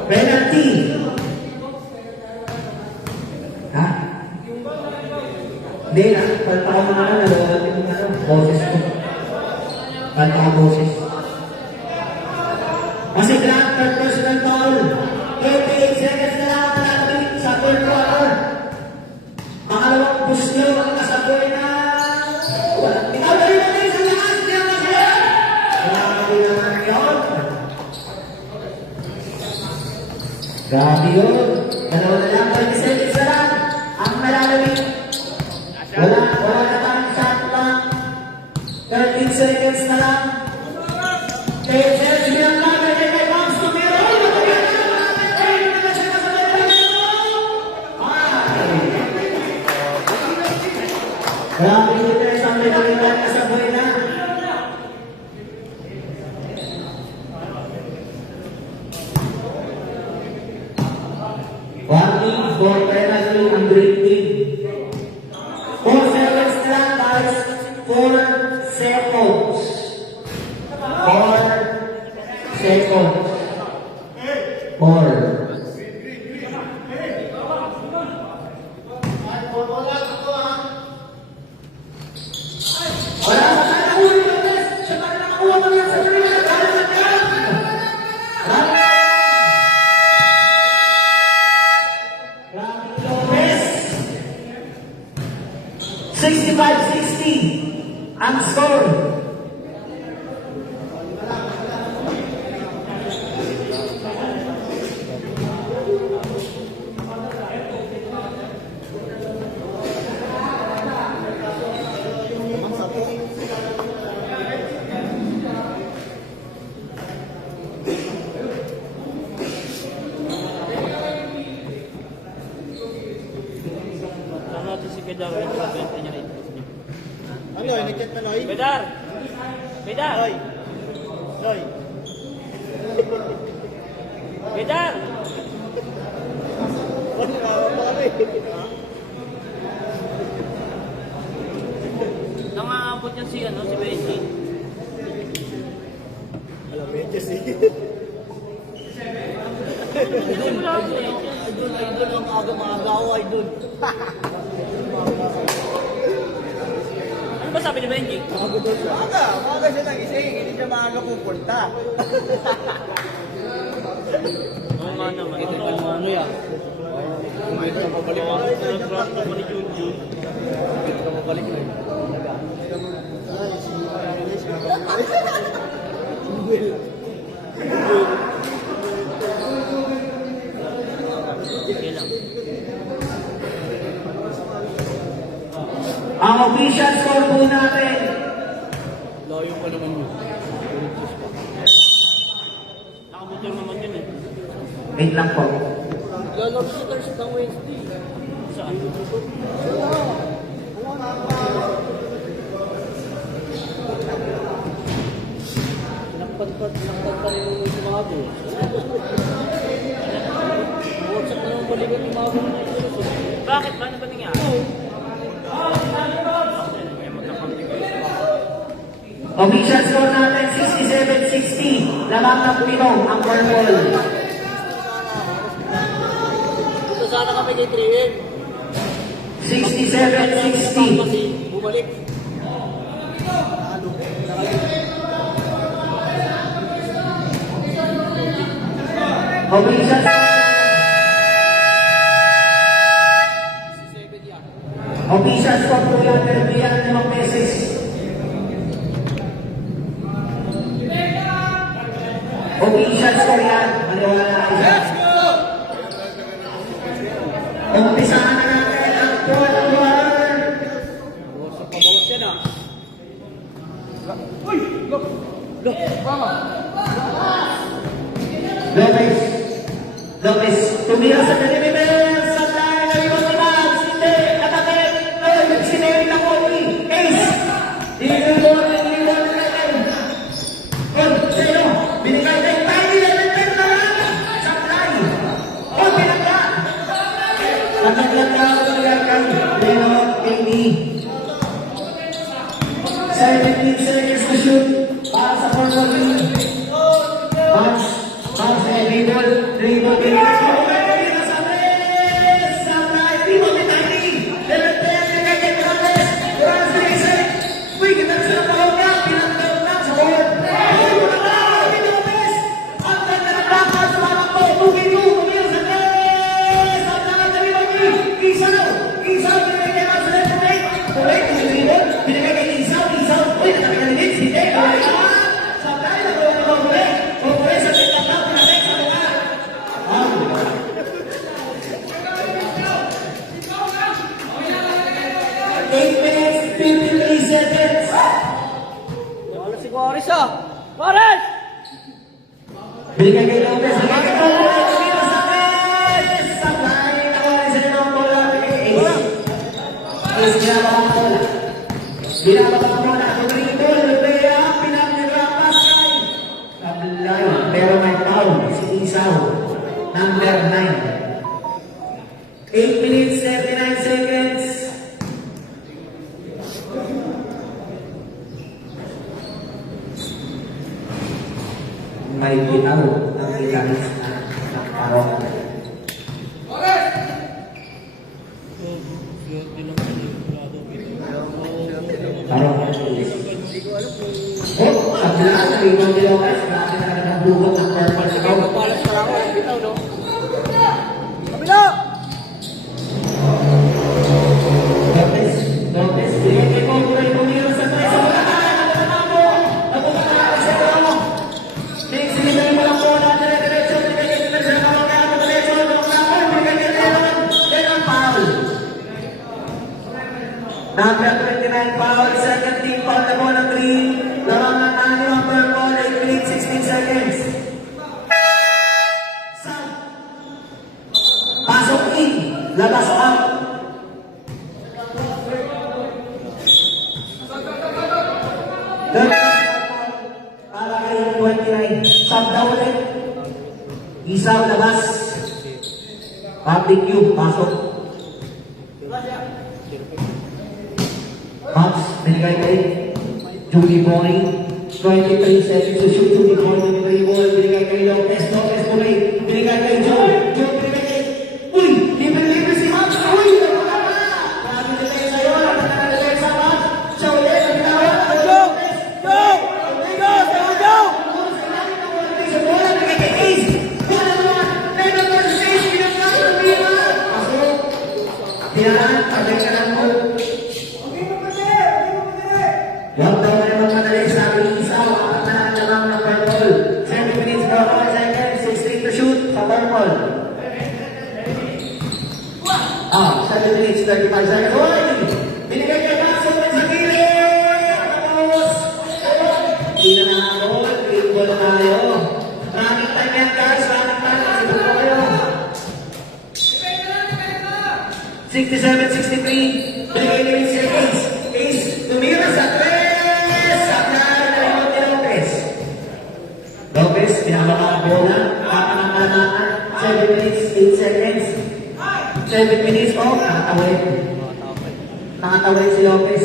Penalty. Ha? Hindi na. Palta ko mga nalawalapin yung boses ko. Palta ko boses. Kasi grand third personal foul. 88 seconds na lang ang nalalabi sa third quarter. Pangalawang push nyo ang kasaboy na. Ikaw na rin natin sa lakas. Hindi ang masaya. Wala ka rin naman yun. Grabe yun. Dalawa na lang, 20 seconds na lang. Ang malalawin. Wala na tayong shot lang. 13 seconds na lang. 10 seconds lang lang. Kaya Max tumira. Grabe yun tayo sa malalawin na kasabay na. Warning for penalty ang green team. 4 seconds na lang guys. 4 seconds. 4 seconds. 4. Wala ka na nakuha yung Lopez. Siya pa rin nakakuha mo yan sa sarili. Lopez. 65-60 ang score. Saan natin si Kedar? Yung 20 niya rin. Ano, nag-chat na Loy? Kedar! Kedar! Loy! Loy! Kedar! Ano ka pare? Nangaabot niya si Benji. Alam, medyo si... Idol ang aga-maaga ako, idol. Ano ba sabi ni Benji? Maaga siya nagising, hindi siya maaga pupunta. Oo nga naman. Ito yung ano yan. Ito yung pabalik mo. Ito pa ni Junjun. Ito yung pabalik mo. Okay lang. Ang official score po natin. Layo pa naman yun. Nakabutor naman yun eh. Wait lang po. Lalaro si Thursday ng Wednesday. Saan? Nakpadpad rin yung sumabo. WhatsApp na naman balikan yung mga na ito. Bakit? Paano ba nangyari? Official score natin 67-60. Lamang ng Pino ang purple. Ito sana kami kay 3M. 67-60. Kasi bumalik. Officials. Officials ko po yung perbiyan ng mga beses. Officials ko yan. Maniwala kayo. Umpisahan na natin ang fourth quarter. Sa pabawas yan ah. Lopez. Lopez. Tumira sa deliver. Sa tayo na ibang naman. Hindi. Nakapit. Ay, sineri na ko. Ace. Dinibor. Dinibor na natin. Kon, sa'yo. Binigay na yung tayo. Dinibor na lang. Supply. Kon, pinagka. Pataglag na ako ng yakang. Lenot, KD. 17 seconds to shoot. Para sa forward wing. Max. Max, dribble. Dribble. Wala si Juarez ah. Juarez! Bigay kay Lopez. Bigay kay Lopez. Tumira sa Ace. Sabay na ko rin sa limang bola. Bigay kay Ace. Ace, ginabang ang bola. Ginabang ang bola. Dribble. Lupea. Pinag-nirapas kay Tablay. Pero may foul. Si Isaw. Number 9. 8 minutes, 39 seconds. May bitaw ang gitaris na parok. Parok. Oh, kablaan na ibang Ilocos. Grabe na nagbugot ng purple ikaw. Papalas pa lang ako. Bitaw no? Kabila! Lopez. Lopez. Bigay kay Conroy. Tumira sa tres. Sa mga nakanamo. Napupunta sa ito. Sinilay mo lang po natin ang diretso. Bigay kay Conroy. Sa mga nakanamo. Diretso. Bigay kay Leron. Leron foul. Number 29 foul. Second team foul na po ng green. Larangan natin ang purple. 8 minutes, 16 seconds. South. Pasok in. Labas out. Para kay 29. Sub down ulit. Isaw labas. Public view. Pasok. Max, binigay kay Judy Boy. 23 seconds to shoot. Judy Boy with the ball. Binigay kay Lopez. Lopez tuloy. Binigay kay Joe. Joe binigay kay... Uy! Libre-libre si Max. Uy! Wala na! Grabe na tayo sa'yo. Nakakalaga sa Max. Siya ulit. Ang ginawa. Go! Go! Go! Go! Go! Sa bola, binigay kay Ace. Bola naman. Leron versus Ace. Binagay ang Bima. Pasok. Yan. Pagay ka lang mo. Huwag daw na naman madali sa aking isaw. Ang tanan na lang ng purple. 7 minutes, 4 seconds. 16 to shoot sa purple. 7 minutes, 35 seconds. Uy! Binigay kay Max open sa gilid! Tapos! Hindi na nakakol. Green ball na tayo. Maraming time yan, guys. Maraming time. Sipag po kayo. 67-63. Binigay kay si Ace. Ace, tumira sa 3. Lopez, pinabaka ang bola, kakanang-kanaan, 7 minutes, 8 seconds. 7 minutes, nakatawid. Nakatawid si Lopez.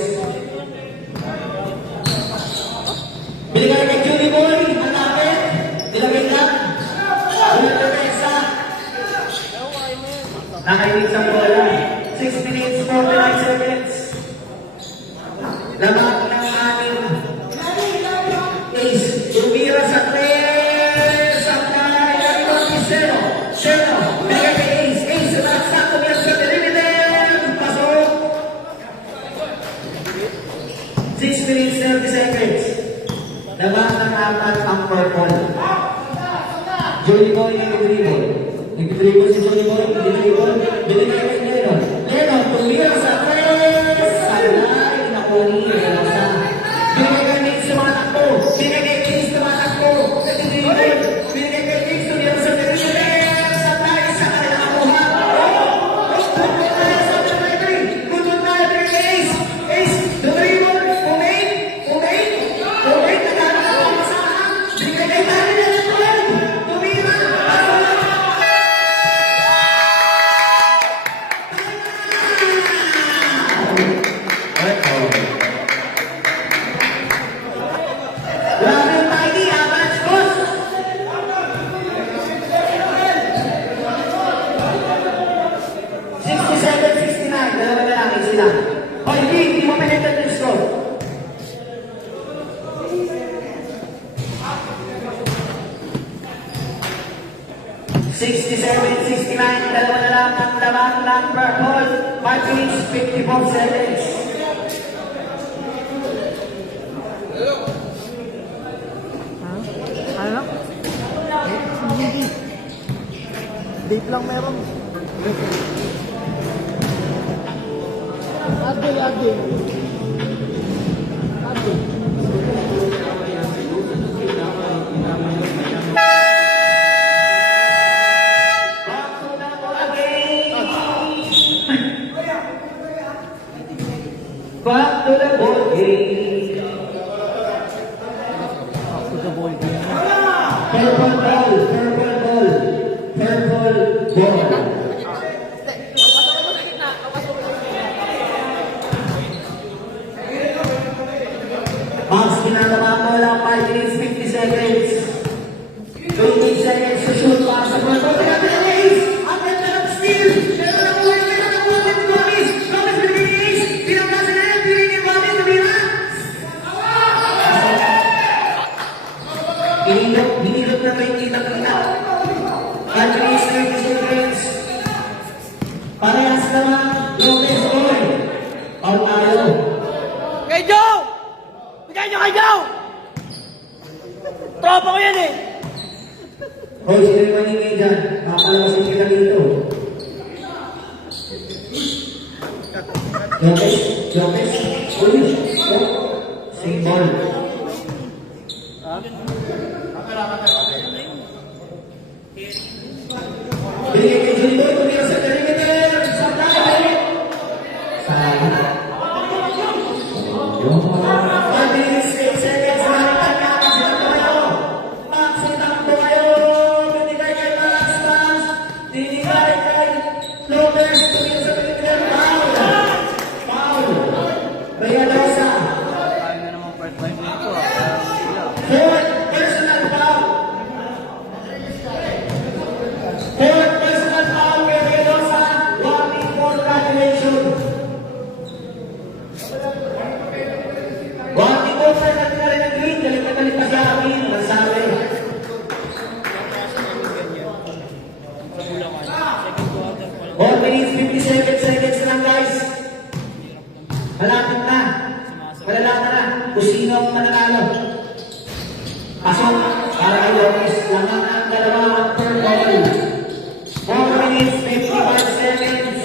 Binigay kay Julie Boy, malapit. Nilagay lang. Ulat na isa. Nakainig sa bola. 6 minutes, 49 seconds. Laban ng ating Ace. Tumira sa 3. Sa kaya ni Zero. Zero. Bigay kay Ace. Ace na sa tumira sa perimeter. Pasok. 6 minutes, 30 seconds. Laban ng ating ang purple. Johnny Boy nag-dribble. Nag-dribble si Johnny Boy. Nag-dribble. Binigay kay Lennon. Lennon, tumira sa 3. Salay. Nakuli. Binigay kay Nix sa mga takbo. Binigay kay Nix sa mga takbo. Nag-dribble. Binigay kay Nix tumira sa perimeter. Salay sa kanila nakuha. Kutod na kay Ace. Ace, dribble. Umay. Umay. Umay. Nagana sa pamasahan. Binigay kay Tari. Tumira. Grabe yung Tiny, average cost. 67-69, dalawa na lang, easy lang. Hoy, hindi mo pinitan yung score. Dalawa na lang ang laban ng purple. 5 minutes, 54 seconds. Ano? Hindi. Date lang meron. Ate. Ate. Back to the ball game. Ako the ball game. Purple ball, purple ball, purple ball. Max, ginagawa mo lang 5 minutes, 50 seconds. 20 seconds to shoot para sa purple. Tingnan ng Ace! Ang ganda ng steal! Pero nakuha ni Gomez! Gomez binigay ni Ace! Pinagkasa na yan! Pinigay ni Gomez! Tumira! Hinilot na may kita-kita. 5 minutes, 30 seconds. Parehas naman. Gomez, oy! Out tayo. Kay Joe! Bigay nyo kay Joe! Tropa ko yan eh! Hoy, sino yung maningay dyan? Makakalabasin kita dito. Jokes, Jokes, uy, stop. Symbol. Binigay kay Johnny Boy, tumira sa perimeter. Sa tayo. Sayang. 5 minutes, 8 seconds. Maritan nga ang sila tayo. Max, itakbo kayo. Binigay kay Max. Binigay kay Lopez. Tumira sa perimeter. Foul. Foul. Realosa. Kaya na naman first 5 minutes ko ah. Fourth personal foul. Fourth personal foul kay Realosa. Warning for graduation. Warning for graduation na rin ang green. Galit na galit pa siya amin. Nasabi. Second quarter pa lang. 4 minutes, 57 seconds lang guys. Malapit na. Malalaman na kung sino ang mananalo. Pasok para kay Lopez. Laman ang dalawa ang third ball. 4 minutes, 55 seconds.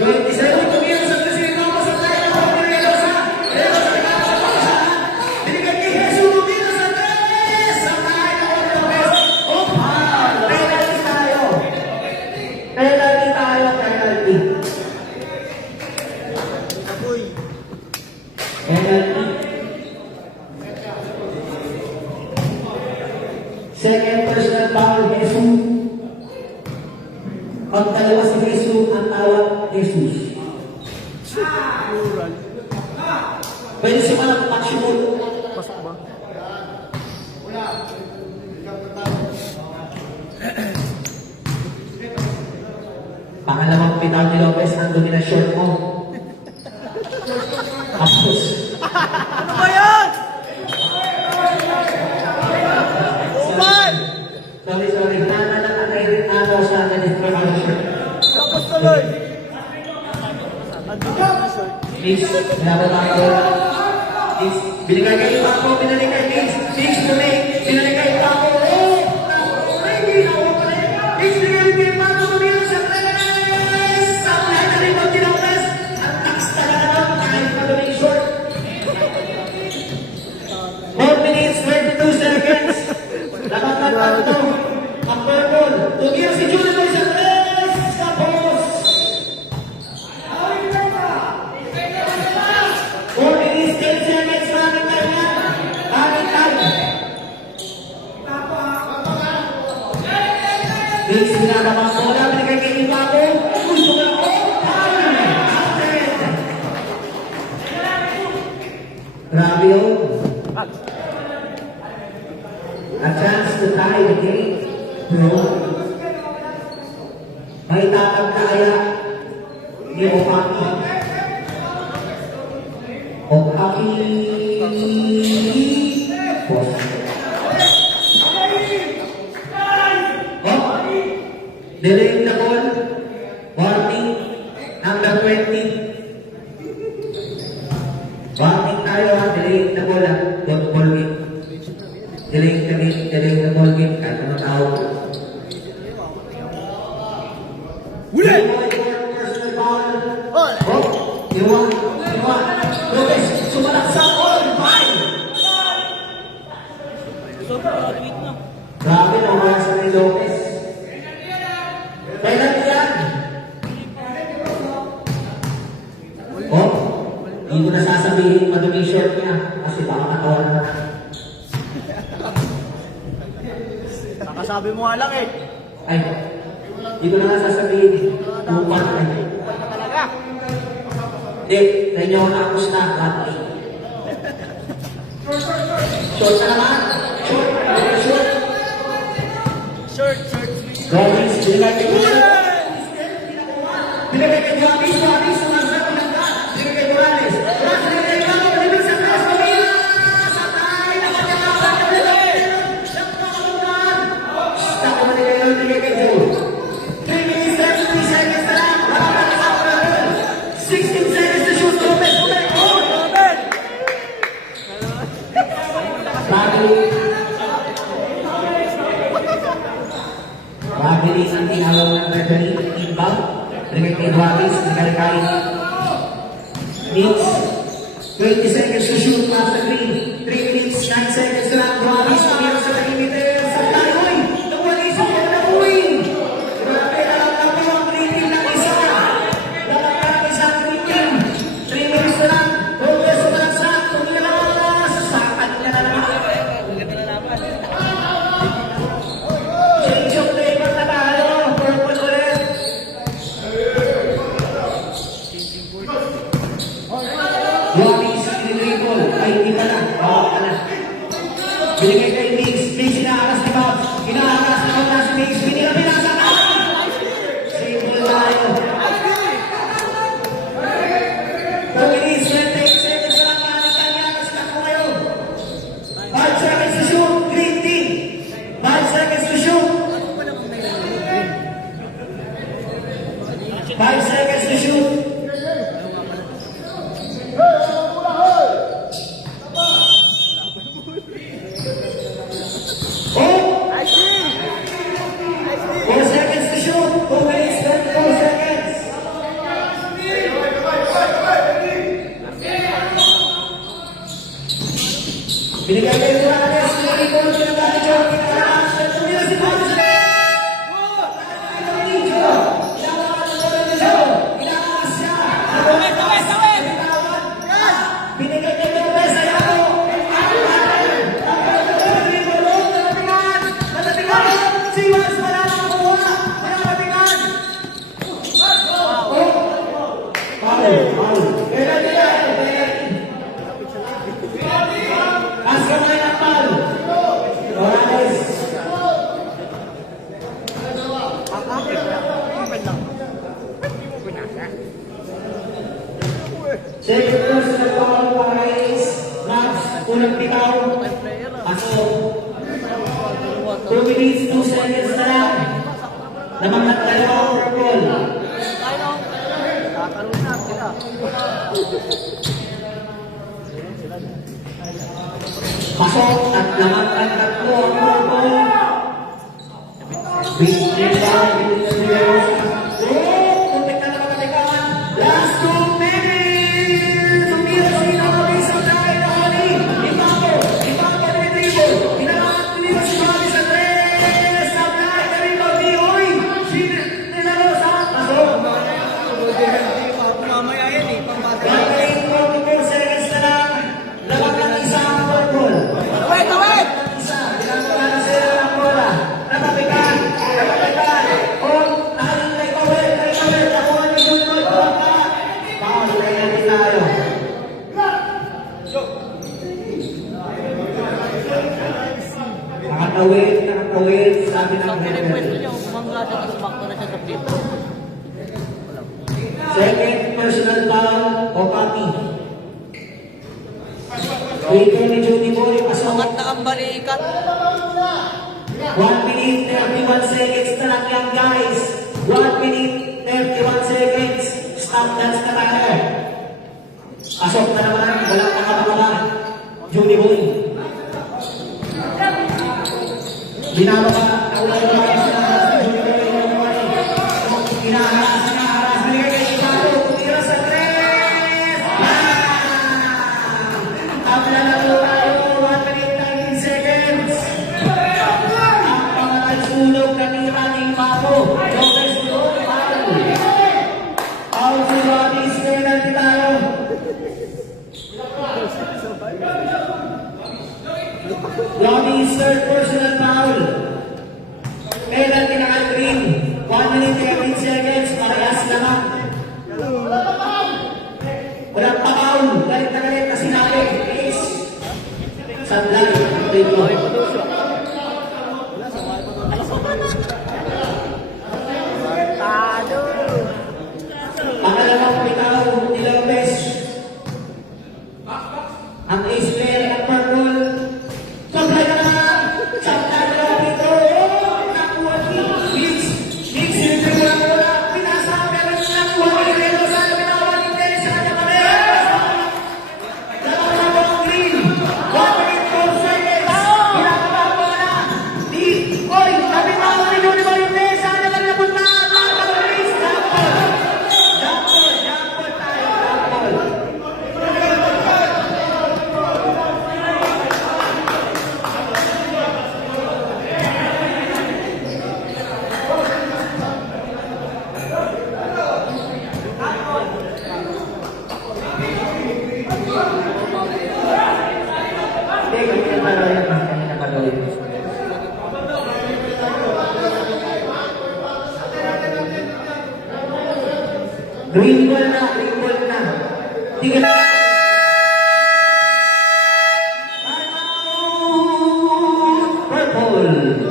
27. Tumira sa Casino. Masakay na ako ni Relosa. Relosa na sa pagkasahan. Binigay kay Jesus. Tumira sa tres. Sakay na ako ni Lopez. Penalty tayo. Penalty tayo. Penalty. Penalty. Second personal foul, Jesus. Pag dalawa si Jesus, ang tawag Jesus. Pwede si Manang Maximum. Pasok ba? Pangalawang bitaw ni Lopez, nandun din ang short mo. Tapos, Ano ba yan? Uman! sorry. Ano sa na-destroy ang short. Tapos tuloy! Ando ka na, sir. Please, laban ako. Please, binigay kayo ako, binigay kayo. Please, binigay kayo ako. Hindi na ako pala. Please, binigay kayo ako. Tumira sa tres. Sa lahat na rin ang tinapos. Ang tax talaga lang. Kahit magaling short. 4 minutes, 22 seconds. Laban na ito. Ang purple. Tumira si Julio sa tres. Tapos. 4 minutes, 10 seconds, running time yan. Running time. Please, sinababang bola, binigay kay Ibago. Gusto na ako. Grabe yun. A chance to tie the game. Bro. May tatag kaya. Hindi mo paki. Okaki. Oh. Delaying the ball. Warning. Number 20. Warning tayo ha. Delaying the ball ha. Don't ball game. Delaying the ball game. Kahit ano tao. Wala! Personal foul. Oh, iwan. Lopez, sumalak sa all. Bye! Grabe na wala sa ni Lopez. Kailan yan? Oh, hindi ko na sasabihin madumi short niya kasi baka matawa na. Nakasabi mo nga lang eh. Ay, hindi ko na nga sasabihin. Upan ay. Upal ka talaga. Hindi, sa inyo ako nakapos na. Lahat. Short na naman. Short. Short. Robbins, binigay kay Morales. Binigay kay Morales. Sumasap ko lang ka. Binigay kay Morales. Binigay kay Morales. Binigay sa taas. Pamila! Satay! Nakakalakan! Stop naman ni kayo. Binigay kay Joe. 3 minutes, 33 seconds na lang. Wala pa na sa 16 seconds to shoot. Lopez! Bagay ang tinawag ng referee, inbound. Binigay kay Duavis, binigay kay Nix. 20 seconds to shoot, after 3 minutes, 9 seconds na lang. Duavis, tumira sa perimeter. Sa Tanoy, nawali sa Panabuin. Grabe, alam na po ang rating ng isa. Lalagyan ng isang rating. 3 minutes na lang. Progress na lang sa tumira. Sasakan niya na naman. Change of flavor na tayo. Purple ulit. Duavis, in-dribble. Ay, hindi pala. Bawa ka na. Binigay kay Mix. Mix, inaakas ni Bob. Inaakas na wala si Mix. Binasa ka. Simple tayo. 2 minutes, 28 seconds na lang. Kanya, kasi takbo kayo. 5 seconds to shoot. Green team. 5 seconds to shoot. 5 seconds to shoot. Oh! 4 seconds to shoot. 2 minutes, 24 seconds. Binigay kayo sa Alex. Binigay ko ng pinagaling siya. Tumira si Ponce. Binigay kay Lopez. Ayaw mo. Natatingan. Siwas. Wala na makuha. Natatingan. Foul. Ask ka mga ng foul. Morales. at lahat ang tatlo ang purple. Binigyan, kuntik na nakapatikan. Last 2 minutes! Sumira sila kami sa dahil na kami. Ipapo, dribble. Pinalaman nila si Mavis Andres. Sablay, Camilo, Dioy. Nilalo sa pasok. Mamaya yan eh, pambata. Gagawin 44 seconds na lang. Laban ng isa ang purple. Isa, ginagawa na sila ng bola. Napapikan. Nakalingay power. Nakuha ni Junod. Power, kaya natin tayo. Nakatawid, sabi ng Pwede niya, umangga siya, tapos back na siya sa flip. second personal foul, Opati. Free ni Judy Boy, pasok. Angat na ang balikat. 1 minute 31 seconds na lang yan, guys. 1 minute 31 seconds. Stop dance na tayo. Pasok na naman, walang nakapagawa. Judy Boy. Binababa, naulay na mga sila. Judy Boy, hinaharas. Binigay kay Chicago, tira sa tres. Tabla na tayo, 1 minute 19 seconds. Sunog kanina ni Mapo. Joker sunog, foul. Foul to Robbie's, penalty tayo. Robbie's third personal foul. Penalty na kay Green. 1 minute 18 seconds, parehas naman. Walang pa-foul. Galit na galit na sinabi. Please. Sablay. Pangalawang bitaw ni Lopez. Ang ace player ng purple. Sablay ka na! Sablay ka na dito! Nakuha ni Mix! Mix yung tribula ko na! Pinasa! Pero nakuha ni Relo sa binawa ni Dennis sa kanya pa rin! Dalawa na ang green! 1 minute 4 seconds! Pinakaba ko na! Oy! Nabitawa ni Johnny Valentes! Sa kanya lang napunta! Please! Jampol tayo! Jampol! Hindi, ganyan pala yan. Ganyan pala yan. Green ball na, green ball na. Tingnan. Purple.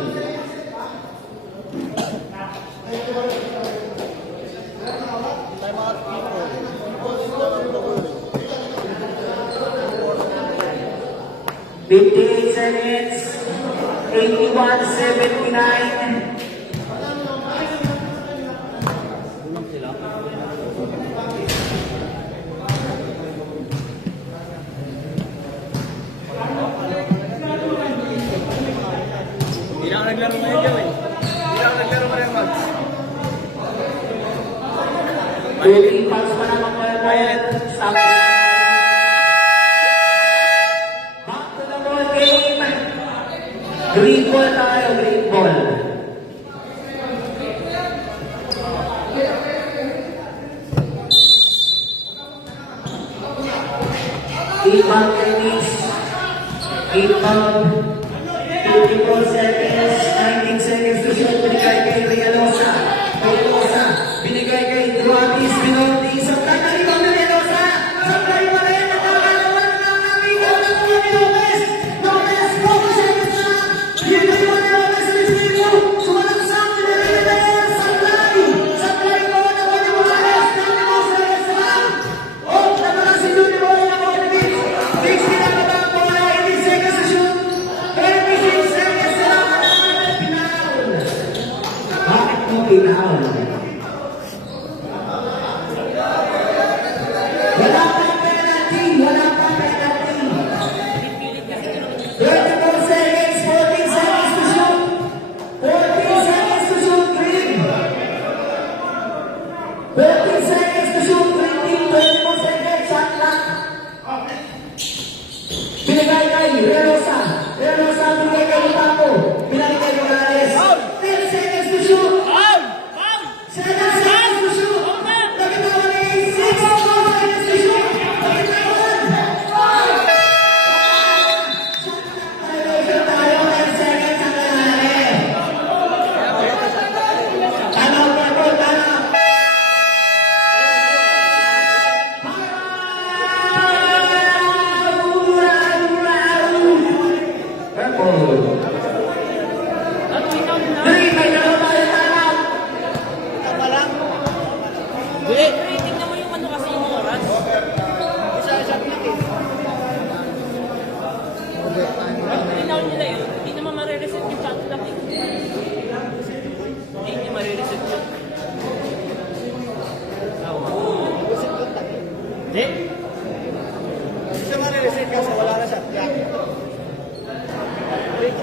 $58 seconds. 81-79. Hindi na ako naglaro ngayon dyan eh. Hindi na ako naglaro ngayon, Max. Tuling pass pa naman kayo. Stop. Back to the ball game. Green ball tayo, green ball. Ibang tennis. Ibang 24 seconds, 19 seconds to shoot. Binigay kay Realosa. Binigay kay Duatis, Binoldi. Sablay na rito ni Realosa. Sablay pa rin. Nagkakalawan na namin. Lopez. 4 seconds na. Binigay mo ni Lopez sa distrito. Sumalaksak. Binigay. Sablay. Sablay ko. Nakuha ni Morales. 24 seconds na. Oh, nagkala si Juni Boy. Nakuha ni Mix. Mix, pinakaba ang bola. 18 seconds to shoot. 26 seconds na lang. Pinaul. Bakit mo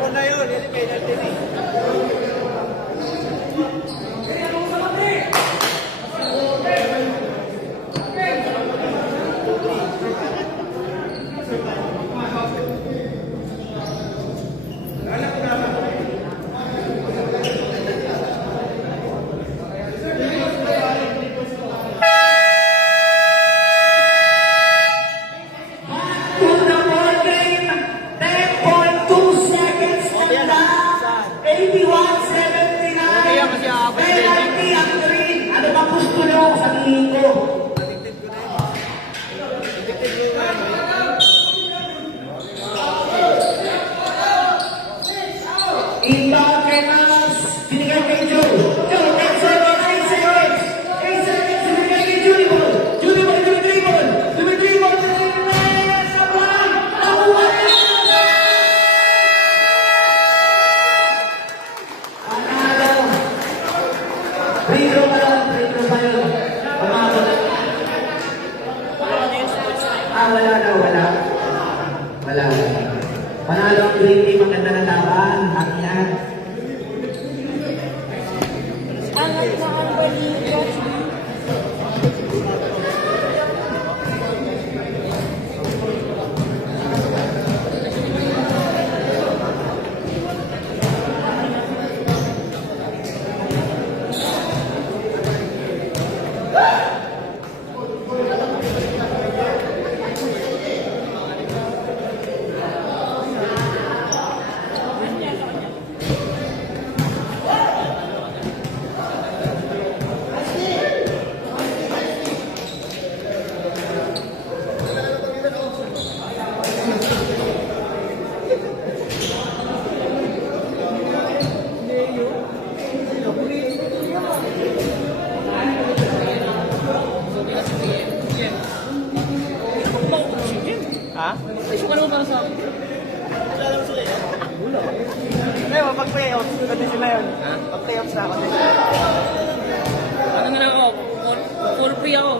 Laro na yun. Yan yung penalty na eh. To the ball game, 10.2 seconds on the 81-79. Penalty ang green. Ano bang gusto nyo? Sabihin ko. Inbound kay Manos. Binigay kay Joe. Joe, 10 seconds, 8 seconds. 8 seconds, binigay kay Junibol. Junibol, dumidribol. Dumidribol, dumidribol. Sa buwan. Nakuha niya. Panalo. Free throw pa lang. Free throw pa yun. Umabot. Wala na, wala. Wala. Panalo ang green team. Maganda na laban. Hakyan. Angat na ang balikat. Ha? Ay, suka naman para sa akin. Hindi, mapag-playoffs. Pati sila yun. Pag-playoffs na ako. Ano nga na ako? Full free ako.